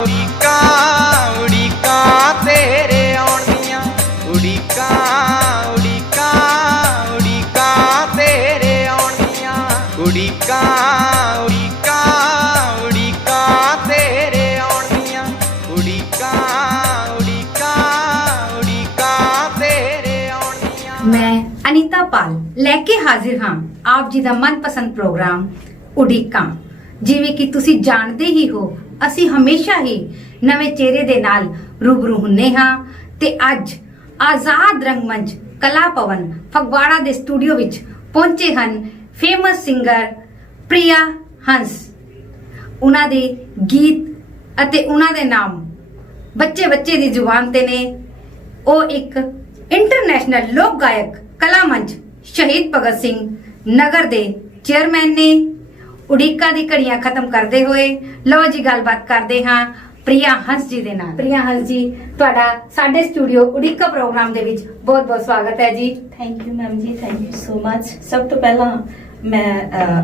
ਉਡੀਕਾਂ ਉਡੀਕਾਂ ਤੇਰੇ ਆਉਣ ਦੀਆਂ ਉਡੀਕਾਂ ਉਡੀਕਾਂ ਉਡੀਕਾਂ ਤੇਰੇ ਆਉਣ ਦੀਆਂ ਉਡੀਕਾਂ ਉਡੀਕਾਂ ਉਡੀਕਾਂ ਤੇਰੇ ਆਉਣ ਦੀਆਂ ਉਡੀਕਾਂ ਉਡੀਕਾਂ ਉਡੀਕਾਂ ਤੇਰੇ ਆਉਣ ਦੀਆਂ। मैं अनीता पाल लेके हाजिर हाँ आप जी दा मनपसंद प्रोग्राम उड़ीकां। जिवें कि तुसी जानते ही हो ਅਸੀਂ ਹਮੇਸ਼ਾ ਹੀ ਨਵੇਂ ਚਿਹਰੇ ਦੇ ਨਾਲ ਰੂਬਰੂ ਹੁੰਨੇ ਹਾਂ ਤੇ ਅੱਜ ਆਜ਼ਾਦ ਰੰਗਮੰਚ ਕਲਾ ਭਵਨ ਫਗਵਾੜਾ ਦੇ ਸਟੂਡੀਓ ਵਿੱਚ ਪਹੁੰਚੇ ਹਨ ਫੇਮਸ ਸਿੰਗਰ ਪ੍ਰਿਆ ਹੰਸ। ਉਹਨਾਂ ਦੇ ਗੀਤ ਅਤੇ ਉਹਨਾਂ ਦੇ ਨਾਮ ਬੱਚੇ ਬੱਚੇ ਦੀ ਜ਼ੁਬਾਨ ਤੇ ਨੇ। ਉਹ ਇੱਕ ਇੰਟਰਨੈਸ਼ਨਲ ਲੋਕ ਗਾਇਕ ਕਲਾ ਮੰਚ ਸ਼ਹੀਦ ਭਗਤ ਸਿੰਘ ਨਗਰ ਦੇ ਚੇਅਰਮੈਨ ਨੇ। ਉਡੀਕਾ ਦੀ ਘੜੀਆਂ ਖਤਮ ਕਰਦੇ ਹੋਏ ਲਓ ਜੀ ਗੱਲਬਾਤ ਕਰਦੇ ਹਾਂ ਪ੍ਰਿਆ ਹੰਸ ਜੀ ਦੇ ਨਾਲ। ਪ੍ਰਿਆ ਹੰਸ ਜੀ, ਤੁਹਾਡਾ ਸਾਡੇ ਸਟੂਡੀਓ ਉਡੀਕਾ ਪ੍ਰੋਗਰਾਮ ਦੇ ਵਿੱਚ ਬਹੁਤ ਬਹੁਤ ਸਵਾਗਤ ਹੈ ਜੀ। ਥੈਂਕ ਯੂ ਮੈਮ ਜੀ, ਥੈਂਕ ਯੂ ਸੋ ਮਚ। ਸਭ ਤੋਂ ਪਹਿਲਾਂ ਮੈਂ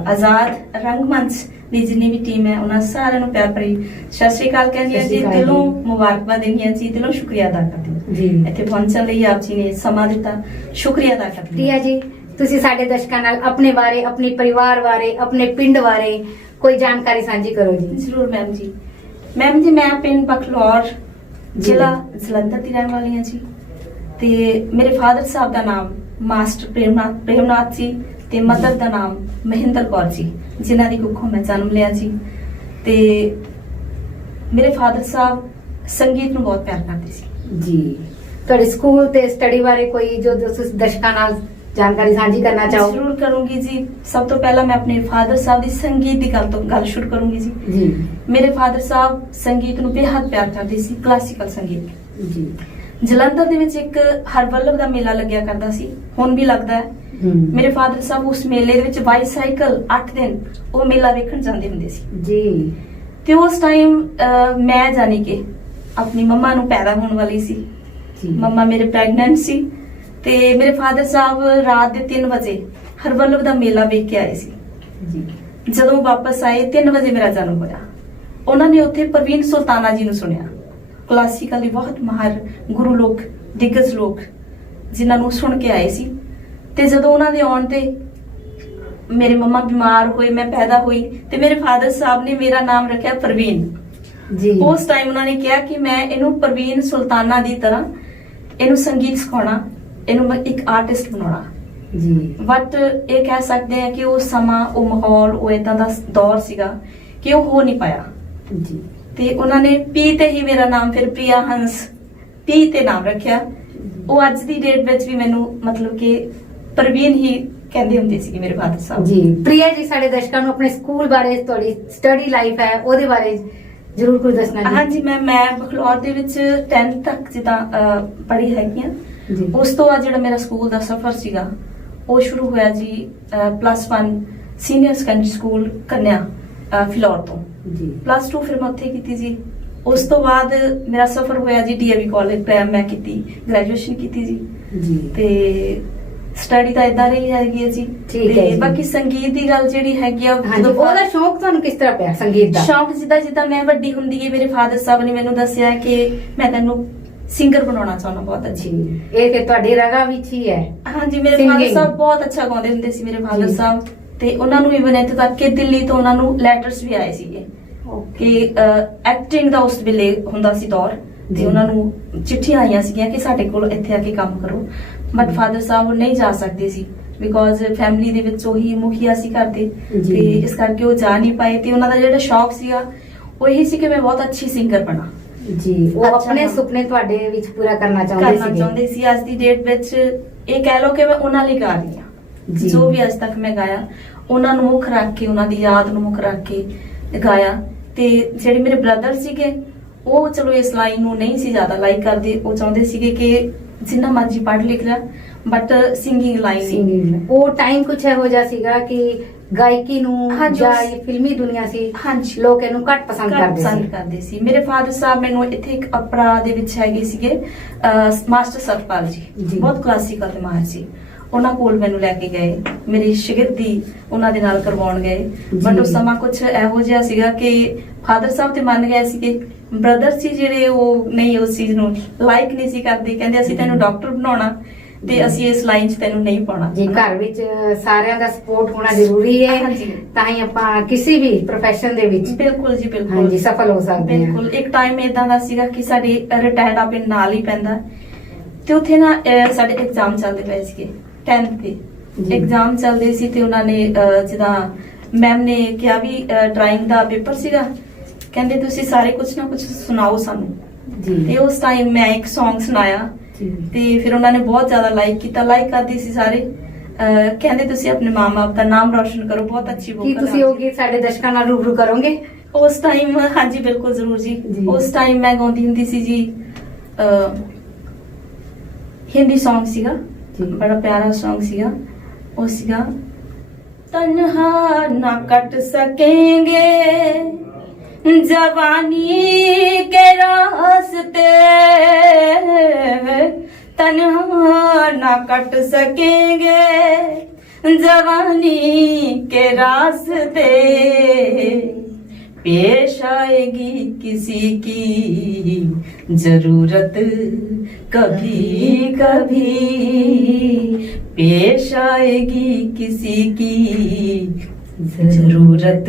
ਆਜ਼ਾਦ ਰੰਗਮੰਚ ਦੀ ਜਿੰਨੀ ਵੀ ਟੀਮ ਹੈ ਉਹਨਾਂ ਸਾਰਿਆਂ ਨੂੰ ਪਿਆਰ ਭਰੀ ਸਤਿ ਸ਼੍ਰੀ ਅਕਾਲ ਕਹਿੰਦੀ ਹਾਂ ਜੀ। ਦਿਲੋਂ ਮੁਬਾਰਕਬਾਦ ਦਿੰਦੀ ਹਾਂ ਜੀ, ਦਿਲੋਂ ਸ਼ੁਕਰੀਆ ਅਦਾ ਕਰਦੀ ਹਾਂ ਜੀ ਇੱਥੇ ਪਹੁੰਚਣ ਲਈ ਆਪ ਜੀ ਨੇ ਸਮਾਂ ਦਿੱਤਾ, ਸ਼ੁਕਰੀਆ ਅਦਾ ਕਰਦੀ ਹਾਂ। ਪ੍ਰਿਆ ਜੀ, ਤੁਸੀਂ ਸਾਡੇ ਦਰਸ਼ਕਾਂ ਨਾਲ ਆਪਣੇ ਬਾਰੇ, ਆਪਣੇ ਪਰਿਵਾਰ ਬਾਰੇ, ਆਪਣੇ ਪਿੰਡ ਬਾਰੇ ਕੋਈ ਜਾਣਕਾਰੀ ਸਾਂਝੀ ਕਰੋ ਜੀ। ਜ਼ਰੂਰ ਮੈਮ ਜੀ। ਮੈਮ ਜੀ, ਮੈਂ ਪਿੰਡ ਬਖਲੌਰ ਜ਼ਿਲ੍ਹਾ ਜਲੰਧਰ ਦੀ ਰਹਿਣ ਵਾਲੀ ਹਾਂ ਜੀ ਤੇ ਮੇਰੇ ਫਾਦਰ ਸਾਹਿਬ ਦਾ ਨਾਮ ਮਾਸਟਰ ਪ੍ਰੇਮਨਾਥ ਜੀ ਤੇ ਮਦਰ ਦਾ ਨਾਮ ਮਹਿੰਦਰ ਕੌਰ ਜੀ, ਜਿਨ੍ਹਾਂ ਦੀ ਕੁੱਖੋਂ ਮੈਂ ਜਨਮ ਲਿਆ ਜੀ। ਤੇ ਮੇਰੇ ਫਾਦਰ ਸਾਹਿਬ ਸੰਗੀਤ ਨੂੰ ਬਹੁਤ ਪਿਆਰ ਕਰਦੇ ਸੀ ਜੀ। ਤੁਹਾਡੇ ਸਕੂਲ ਤੇ ਸਟੱਡੀ ਬਾਰੇ ਕੋਈ ਜੋ ਤੁਸੀਂ ਦਰਸ਼ਕਾਂ ਨਾਲ ਜਾਣਕਾਰੀ ਸਾਂਝੀ ਕਰਨਾ ਚਾਹੋ? ਜ਼ਰੂਰ ਕਰੂੰਗੀ ਜੀ। ਸਭ ਤੋਂ ਪਹਿਲਾਂ ਮੈਂ ਆਪਣੇ ਫਾਦਰ ਸਾਹਿਬ ਦੀ ਸੰਗੀਤ ਦੀ ਗੱਲ ਸ਼ੁਰੂ ਕਰੂੰਗੀ ਜੀ। ਮੇਰੇ ਫਾਦਰ ਸਾਹਿਬ ਸੰਗੀਤ ਨੂੰ ਬੇਹੱਦ ਪਿਆਰ ਕਰਦੇ ਸੀ, ਕਲਾਸੀਕਲ ਸੰਗੀਤ ਜੀ। ਜਲੰਧਰ ਦੇ ਵਿੱਚ ਇੱਕ ਹਰਵੱਲਭ ਦਾ ਮੇਲਾ ਲੱਗਿਆ ਕਰਦਾ ਸੀ, ਹੁਣ ਵੀ ਲੱਗਦਾ ਹੈ। ਮੇਰੇ ਫਾਦਰ ਸਾਹਿਬ ਉਸ ਮੇਲੇ ਦੇ ਵਿੱਚ ਬਾਈਸਾਈਕਲ 8 ਦਿਨ ਉਹ ਮੇਲਾ ਵੇਖਣ ਜਾਂਦੇ ਹੁੰਦੇ ਸੀ ਜੀ। ਤੇ ਉਸ ਟਾਈਮ ਮੈਂ ਜਾਣੀ ਕਿ ਆਪਣੀ ਮੰਮਾ ਨੂੰ ਪੈਦਾ ਹੋਣ ਵਾਲੀ ਸੀ। ਮੰਮਾ ਮੇਰੇ ਪ੍ਰੈਗਨੈਂਟ ਸੀ ਤੇ ਮੇਰੇ ਫਾਦਰ ਸਾਹਿਬ ਰਾਤ ਦੇ 3 ਵਜੇ ਹਰਵੱਲਭ ਦਾ ਮੇਲਾ ਵੇਖ ਕੇ ਆਏ ਸੀ ਜੀ। ਜਦੋਂ ਵਾਪਸ ਆਏ 3 ਵਜੇ ਮੇਰਾ ਜਨਮ ਹੋਇਆ। ਉਹਨਾਂ ਨੇ ਉੱਥੇ ਪ੍ਰਵੀਨ ਸੁਲਤਾਨਾ ਜੀ ਨੂੰ ਸੁਣਿਆ, ਕਲਾਸੀਕਲ ਦੇ ਬਹੁਤ ਮਾਹਰ ਗੁਰੂ ਲੋਕ, ਦਿੱਗਜ ਲੋਕ ਜਿਨ੍ਹਾਂ ਨੂੰ ਸੁਣ ਕੇ ਆਏ ਸੀ। ਤੇ ਜਦੋਂ ਉਹਨਾਂ ਦੇ ਆਉਣ ਤੇ ਮੇਰੇ ਮੰਮਾ ਬਿਮਾਰ ਹੋਏ, ਮੈਂ ਪੈਦਾ ਹੋਈ ਤੇ ਮੇਰੇ ਫਾਦਰ ਸਾਹਿਬ ਨੇ ਮੇਰਾ ਨਾਮ ਰੱਖਿਆ ਪ੍ਰਵੀਨ ਜੀ। ਉਸ ਟਾਈਮ ਉਹਨਾਂ ਨੇ ਕਿਹਾ ਕਿ ਮੈਂ ਇਹਨੂੰ ਪ੍ਰਵੀਨ ਸੁਲਤਾਨਾ ਦੀ ਤਰ੍ਹਾਂ ਇਹਨੂੰ ਸੰਗੀਤ ਸਿਖਾਉਣਾ, ਇਹਨੂੰ ਮੈਂ ਇੱਕ ਆਰਟਿਸਟ ਬਣਾਉਣਾ ਜੀ। ਬਟ ਇਹ ਕਹਿ ਸਕਦੇ ਆ ਕਿ ਉਹ ਸਮਾਂ, ਉਹ ਮਾਹੌਲ, ਉਹ ਏਦਾਂ ਦਾ ਦੌਰ ਸੀਗਾ ਕਿ ਉਹ ਹੋ ਨਹੀਂ ਪਾਇਆ ਜੀ। ਤੇ ਉਹਨਾਂ ਨੇ ਪੀ ਤੇ ਹੀ ਮੇਰਾ ਨਾਮ ਫਿਰ ਪ੍ਰਿਆ ਹੰਸ ਪੀ ਤੇ ਨਾਮ ਰੱਖਿਆ। ਉਹ ਅੱਜ ਦੀ ਡੇਟ ਵਿੱਚ ਵੀ ਮੈਨੂੰ ਮਤਲਬ ਕਿ ਪ੍ਰਵੀਨ ਹੀ ਕਹਿੰਦੇ ਹੁੰਦੇ ਸੀ ਮੇਰੇ ਫਾਦਰ ਸਾਹਿਬ ਜੀ। ਪ੍ਰਿਆ ਜੀ, ਸਾਡੇ ਦਰਸ਼ਕਾਂ ਨੂੰ ਆਪਣੇ ਸਕੂਲ ਬਾਰੇ, ਤੁਹਾਡੀ ਸਟੱਡੀ ਲਾਈਫ ਹੈ ਉਹਦੇ ਬਾਰੇ ਜ਼ਰੂਰ ਕੁਝ ਦੱਸਣਾ ਜੀ। ਹਾਂਜੀ ਮੈਂ ਬਖਲੌਰ ਦੇ ਵਿੱਚ 10th ਤੱਕ ਜਿੱਦਾਂ ਪੜ੍ਹੀ ਹੈਗੀ ਆ। ਉਸ ਤੋਂ ਬਾਅਦ ਜਿਹੜਾ ਮੇਰਾ ਸਕੂਲ ਦਾ ਸਫ਼ਰ ਸੀਗਾ ਉਹ ਸ਼ੁਰੂ ਹੋਇਆ ਜੀ +1 ਸੀਨੀਅਰ ਸੈਕੰਡਰੀ ਸਕੂਲ ਕੰਨਿਆ ਫਿਲੌਰ ਤੋਂ ਜੀ। +2 ਫਿਰ ਮੈਂ ਉੱਥੇ ਕੀਤੀ ਜੀ। ਉਸ ਤੋਂ ਬਾਅਦ ਮੇਰਾ ਸਫ਼ਰ ਹੋਇਆ ਜੀ DAV ਕਾਲਜ, ਮੈਂ ਕੀਤੀ ਗ੍ਰੈਜੂਏਸ਼ਨ ਕੀਤੀ ਜੀ। ਤੇ ਸਟੱਡੀ ਤਾਂ ਇਦਾਂ ਰਹੀ ਹੈਗੀ ਹੈ ਜੀ। ਤੇ ਬਾਕੀ ਸੰਗੀਤ ਦੀ ਗੱਲ ਜਿਹੜੀ ਹੈਗੀ ਆ, ਉਹਦਾ ਸ਼ੌਕ ਤੁਹਾਨੂੰ ਕਿਸ ਤਰ੍ਹਾਂ ਪਿਆ ਸੰਗੀਤ ਦਾ? ਸ਼ੌਕ ਜਿੱਦਾਂ ਮੈਂ ਵੱਡੀ ਹੁੰਦੀ ਗਈ ਮੇਰੇ ਫਾਦਰ ਸਾਹਿਬ ਨੇ ਮੈਨੂੰ ਦੱਸਿਆ ਕਿ ਮੈਂ ਤੈਨੂੰ ਸਿੰਗਰ ਬਣਾਉਣਾ ਚਾਹੁੰਦਾ ਬਹੁਤ ਅੱਛੀ। ਇਹ ਫਿਰ ਤੁਹਾਡੀ ਰਗਾ ਵਿੱਚ ਹੀ ਹੈ? ਹਾਂਜੀ, ਮੇਰੇ ਫਾਦਰ ਸਾਹਿਬ ਬਹੁਤ ਅੱਛਾ ਗਾਉਂਦੇ ਹੁੰਦੇ ਸੀ ਮੇਰੇ ਫਾਦਰ ਸਾਹਿਬ। ਤੇ ਉਹਨਾਂ ਨੂੰ ਇਵਨ ਇੱਥੇ ਤੱਕ ਕਿ ਦਿੱਲੀ ਤੋਂ ਉਹਨਾਂ ਨੂੰ ਲੈਟਰਸ ਵੀ ਆਏ ਸੀਗੇ ਕਿ ਐਕਟਿੰਗ ਦਾ ਉਸ ਵੇਲੇ ਹੁੰਦਾ ਸੀ ਦੌਰ, ਤੇ ਉਹਨਾਂ ਨੂੰ ਚਿੱਠੀਆਂ ਆਈਆਂ ਸੀਗੀਆਂ ਕਿ ਸਾਡੇ ਕੋਲ ਇੱਥੇ ਆ ਕੇ ਕੰਮ ਕਰੋ। ਬਟ ਫਾਦਰ ਸਾਹਿਬ ਨਹੀਂ ਜਾ ਸਕਦੇ ਸੀ ਬਿਕੋਜ਼ ਫੈਮਿਲੀ ਦੇ ਵਿੱਚ ਉਹੀ ਮੁਖੀਆ ਸੀ ਘਰ ਦੇ, ਤੇ ਇਸ ਕਰਕੇ ਉਹ ਜਾ ਨਹੀਂ ਪਾਏ। ਤੇ ਉਹਨਾਂ ਦਾ ਜਿਹੜਾ ਸ਼ੌਕ ਸੀਗਾ ਉਹ ਇਹੀ ਸੀ ਕਿ ਮੈਂ ਬਹੁਤ ਅੱਛੀ ਸਿੰਗਰ ਬਣਾ ਜੀ। ਉਹ ਆਪਣੇ ਸੁਪਨੇ ਤੁਹਾਡੇ ਵਿੱਚ ਪੂਰਾ ਕਰਨਾ ਚਾਹੁੰਦੇ ਸੀ। ਅੱਜ ਦੀ ਡੇਟ ਵਿੱਚ ਇਹ ਕਹਿ ਲਓ ਕਿ ਮੈਂ ਉਹਨਾਂ ਲਈ ਗਾ ਰਹੀ ਹਾਂ। ਜੋ ਵੀ ਅੱਜ ਤੱਕ ਮੈਂ ਗਾਇਆ ਉਹਨਾਂ ਨੂੰ ਮੁੱਖ ਰੱਖ ਕੇ, ਉਹਨਾਂ ਦੀ ਯਾਦ ਨੂੰ ਮੁੱਖ ਰੱਖ ਕੇ ਗਾਇਆ। ਤੇ ਜਿਹੜੇ ਮੇਰੇ ਬ੍ਰਦਰ ਸੀਗੇ ਉਹ ਚਲੋ ਇਸ ਲਾਈਨ ਨੂੰ ਨਹੀਂ ਸੀ ਜ਼ਿਆਦਾ ਲਾਈਕ ਕਰਦੇ, ਉਹ ਚਾਹੁੰਦੇ ਸੀਗੇ ਕਿ ਜਿੰਨਾ ਮਰਜ਼ੀ ਪੜ੍ਹ ਲਿਖ ਲਿਆ ਬਟ ਸਿੰਗਿੰਗ ਲਾਈਨ। ਉਹ ਟਾਈਮ ਕੁਝ ਇਹੋ ਜਿਹਾ ਸੀਗਾ ਕਿ ਗਾਇਕੀ ਨੂੰ ਜਾਂ ਫਿਲਮੀ ਦੁਨੀਆ ਸੀ, ਲੋਕ ਇਹਨੂੰ ਘੱਟ ਪਸੰਦ ਕਰਦੇ ਸੀ। ਮੇਰੇ ਫਾਦਰ ਸਾਹਿਬ ਮੈਨੂੰ ਇੱਥੇ ਇੱਕ ਅਪਰਾ ਦੇ ਵਿੱਚ ਹੈਗੇ ਸੀਗੇ ਮਾਸਟਰ ਸਤਪਾਲ ਜੀ, ਬਹੁਤ ਕਲਾਸੀਕਲ ਦੇ ਮਾਹਰ ਸੀ। ਉਹਨਾਂ ਕੋਲ ਮੈਨੂੰ ਲੈ ਕੇ ਗਏ, ਮੇਰੀ ਸ਼ਾਗਿਰਦੀ ਉਹਨਾਂ ਦੇ ਨਾਲ ਕਰਵਾਉਣ ਗਏ। ਬਟ ਉਹ ਸਮਾਂ ਕੁਝ ਇਹੋ ਜਿਹਾ ਸੀਗਾ ਕਿ ਫਾਦਰ ਸਾਹਿਬ ਤੇ ਮੰਨ ਗਏ ਸੀਗੇ, ਬ੍ਰਦਰ ਸੀ ਜਿਹੜੇ ਉਹ ਨਹੀਂ, ਉਸ ਚੀਜ਼ ਨੂੰ ਲਾਈਕ ਨਹੀਂ ਸੀ ਕਰਦੇ। ਕਹਿੰਦੇ ਅਸੀਂ ਤੈਨੂੰ ਡਾਕਟਰ ਬਣਾਉਣਾ ਤੇ ਅਸੀਂ ਇਸ ਲਾਈਨ 'ਚ ਤੈਨੂੰ ਨਹੀਂ ਪਾਉਣਾ। ਜੀ, ਘਰ ਵਿੱਚ ਸਾਰਿਆਂ ਦਾ ਸਪੋਰਟ ਹੋਣਾ ਜ਼ਰੂਰੀ ਹੈ, ਹਾਂਜੀ। ਤਾਂ ਹੀ ਆਪਾਂ ਕਿਸੇ ਵੀ ਪ੍ਰੋਫੈਸ਼ਨ ਦੇ ਵਿੱਚ ਬਿਲਕੁਲ ਜੀ, ਬਿਲਕੁਲ ਹਾਂਜੀ ਸਫਲ ਹੋ ਸਕਦੇ ਹਾਂ। ਬਿਲਕੁਲ। ਇੱਕ ਟਾਈਮ ਇਦਾਂ ਦਾ ਸੀਗਾ ਕਿ ਸਾਡੇ ਰਿਟਾਇਰਡ ਪਿੰਡ ਨਾਲ ਹੀ ਪੈਂਦਾ, ਤੇ ਉੱਥੇ ਨਾ ਸਾਡੇ ਐਗਜ਼ਾਮ ਚੱਲਦੇ ਪਏ ਸੀਗੇ 10th ਦੇ ਜੀ। ਐਗਜ਼ਾਮ ਚੱਲਦੇ ਸੀ ਤੇ ਉਹਨਾਂ ਨੇ ਜਿੱਦਾਂ ਮੈਮ ਨੇ ਕਿਹਾ ਵੀ ਡਰਾਇੰਗ ਦਾ ਪੇਪਰ ਸੀਗਾ, ਕਹਿੰਦੇ ਤੁਸੀਂ ਸਾਰੇ ਕੁਝ ਨਾ ਕੁਝ ਸੁਣਾਓ ਸਾਨੂੰ। ਜੀ ਤੇ ਉਸ ਟਾਈਮ ਮੈਂ ਇੱਕ Song ਸੁਣਾਇਆ ਜੀ। ਤੇ ਫਿਰ ਉਹਨਾਂ ਨੇ ਬਹੁਤ ਜ਼ਿਆਦਾ ਲਾਈਕ ਕੀਤਾ, ਲਾਈਕ ਕਰਦੇ ਸੀ ਸਾਰੇ। ਕਹਿੰਦੇ ਤੁਸੀਂ ਆਪਣੇ ਮਾਂ-ਬਾਪ ਦਾ ਨਾਮ ਰੌਸ਼ਨ ਕਰੋ, ਬਹੁਤ ਅੱਛੀ ਕੀ ਵੋਕਲ ਤੁਸੀਂ ਉਹ ਗੀਤ ਸਾਡੇ ਦਰਸ਼ਕਾਂ ਨਾਲ ਰੂਬਰੂ ਕਰੋਗੇ? ਉਸ ਟਾਈਮ ਹਾਂਜੀ ਬਿਲਕੁਲ ਜ਼ਰੂਰ ਜੀ। ਜੀ। ਉਸ ਟਾਈਮ ਮੈਂ ਗਾਉਂਦੀ ਹੁੰਦੀ ਸੀ ਜੀ ਹਿੰਦੀ Song ਸੀਗਾ, ਜੀ। ਬੜਾ ਪਿਆਰਾ Song ਸੀਗਾ। ਉਹ ਸੀਗਾ ਤਨਹਾ ਨਾ ਕੱਟ ਸਕੇਂਗੇ जवानी के रास्ते, तन्हा ना कट सकेंगे जवानी के रास्ते, पेश आएगी किसी की जरूरत कभी कभी, पेश आएगी किसी की जरूरत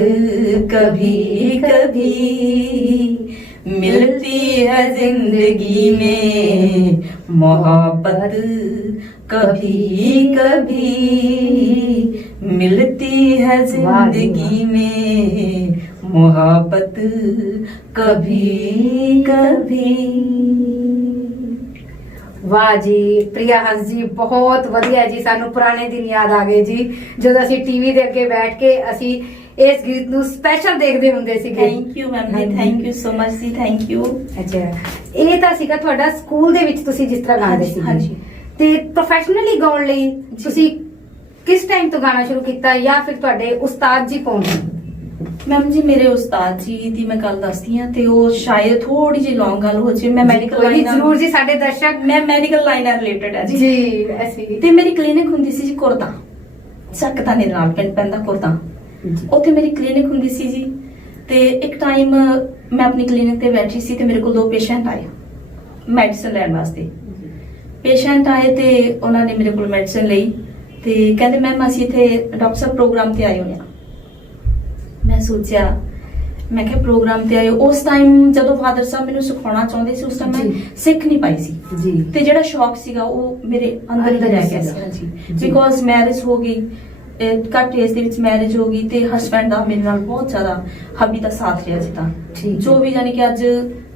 कभी कभी, मिलती है जिंदगी में मोहब्बत कभी कभी, मिलती है जिंदगी में मोहब्बत कभी कभी। ਵਾਹ ਜੀ ਪ੍ਰਿਆ ਹੰਸ ਜੀ, ਬਹੁਤ ਵਧੀਆ ਜੀ। ਸਾਨੂੰ ਪੁਰਾਣੇ ਦਿਨ ਯਾਦ ਆ ਗਏ ਜੀ, ਜਦੋਂ ਅਸੀਂ ਟੀਵੀ ਦੇ ਅੱਗੇ ਬੈਠ ਕੇ ਅਸੀਂ ਇਸ ਗੀਤ ਨੂੰ ਸਪੈਸ਼ਲ ਦੇਖਦੇ ਹੁੰਦੇ ਸੀਗੇ। ਥੈਂਕ ਯੂ ਮੈਮ ਜੀ, ਥੈਂਕ ਯੂ ਸੋ ਮਚ ਜੀ, ਥੈਂਕ ਯੂ। ਅੱਛਾ, ਇਹ ਤਾਂ ਸੀਗਾ ਤੁਹਾਡਾ ਸਕੂਲ ਦੇ ਵਿੱਚ ਤੁਸੀਂ ਜਿਸ ਤਰ੍ਹਾਂ ਗਾਉਂਦੇ ਸੀ। ਹਾਂਜੀ। ਤੇ ਪ੍ਰੋਫੈਸ਼ਨਲੀ ਗਾਉਣ ਲਈ ਤੁਸੀਂ ਕਿਸ ਟਾਈਮ ਤੋਂ ਗਾਣਾ ਸ਼ੁਰੂ ਕੀਤਾ, ਜਾਂ ਫਿਰ ਤੁਹਾਡੇ ਉਸਤਾਦ ਜੀ ਕੌਣ ਸੀ? ਮੈਮ ਜੀ ਮੇਰੇ ਉਸਤਾਦ ਜੀ ਦੀ ਮੈਂ ਗੱਲ ਦੱਸਦੀ ਆ, ਤੇ ਉਹ ਸ਼ਾਇਦ ਥੋੜੀ ਜਿਹੀ ਲੌਂਗ ਗੱਲ ਹੋ ਜੇ। ਮੈਂ ਮੈਡੀਕਲ ਲਾਈਨ ਜ਼ਰੂਰ ਜੀ, ਸਾਡੇ ਦਰਸ਼ਕ ਮੈਂ ਮੈਡੀਕਲ ਲਾਈਨ ਨਾਲ ਰਿਲੇਟਡ ਹੈ ਜੀ। ਜੀ ਐਸੀ ਤੇ ਮੇਰੀ ਕਲੀਨਿਕ ਹੁੰਦੀ ਸੀ ਜੀ ਕੁਰਦਾ, ਚੱਕਦਾ ਨੇ ਨਾਲ ਪਿੰਡ ਪੈਂਦਾ ਕੁਰਦਾ, ਉੱਥੇ ਮੇਰੀ ਕਲੀਨਿਕ ਹੁੰਦੀ ਸੀ ਜੀ। ਤੇ ਇੱਕ ਟਾਈਮ ਮੈਂ ਆਪਣੀ ਕਲੀਨਿਕ ਤੇ ਬੈਠੀ ਸੀ ਤੇ ਮੇਰੇ ਕੋਲ 2 ਪੇਸ਼ੈਂਟ ਆਏ ਮੈਡੀਸਨ ਲੈਣ ਵਾਸਤੇ। ਪੇਸ਼ੈਂਟ ਆਏ ਤੇ ਉਹਨਾਂ ਨੇ ਮੇਰੇ ਕੋਲ ਮੈਡੀਸਨ ਲਈ ਤੇ ਕਹਿੰਦੇ ਮੈਮ ਅਸੀਂ ਇੱਥੇ ਡਾਕਟਰ ਸਾਹਿਬ ਪ੍ਰੋਗਰਾਮ ਤੇ ਆਏ ਹੋਏ ਆ। ਮੈਂ ਸੋਚਿਆ, ਮੈਂ ਕਿਹਾ ਪ੍ਰੋਗਰਾਮ ਤੇ ਆਏ ਹੋ। ਉਸ ਟਾਈਮ ਜਦੋਂ ਫਾਦਰ ਸਾਹਿਬ ਮੈਨੂੰ ਸਿਖਾਉਣਾ ਚਾਹੁੰਦੇ ਸੀ, ਉਸ ਟਾਈਮ ਮੈਂ ਸਿੱਖ ਨਹੀਂ ਪਾਈ ਸੀ ਜੀ। ਤੇ ਜਿਹੜਾ ਸ਼ੌਕ ਸੀਗਾ ਉਹ ਮੇਰੇ ਅੰਦਰ ਹੀ ਰਹਿ ਗਿਆ ਸੀ। ਹਾਂਜੀ, ਬਿਕੋਜ਼ ਮੈਰਿਜ ਹੋ ਗਈ, ਘੱਟ ਏਜ ਦੇ ਵਿੱਚ ਮੈਰਿਜ ਹੋ ਗਈ, ਤੇ ਹਸਬੈਂਡ ਦਾ ਮੇਰੇ ਨਾਲ ਬਹੁਤ ਜ਼ਿਆਦਾ ਹੱਬੀ ਦਾ ਸਾਥ ਰਿਹਾ ਜਿੱਦਾਂ ਜੋ ਵੀ, ਯਾਨੀ ਕਿ ਅੱਜ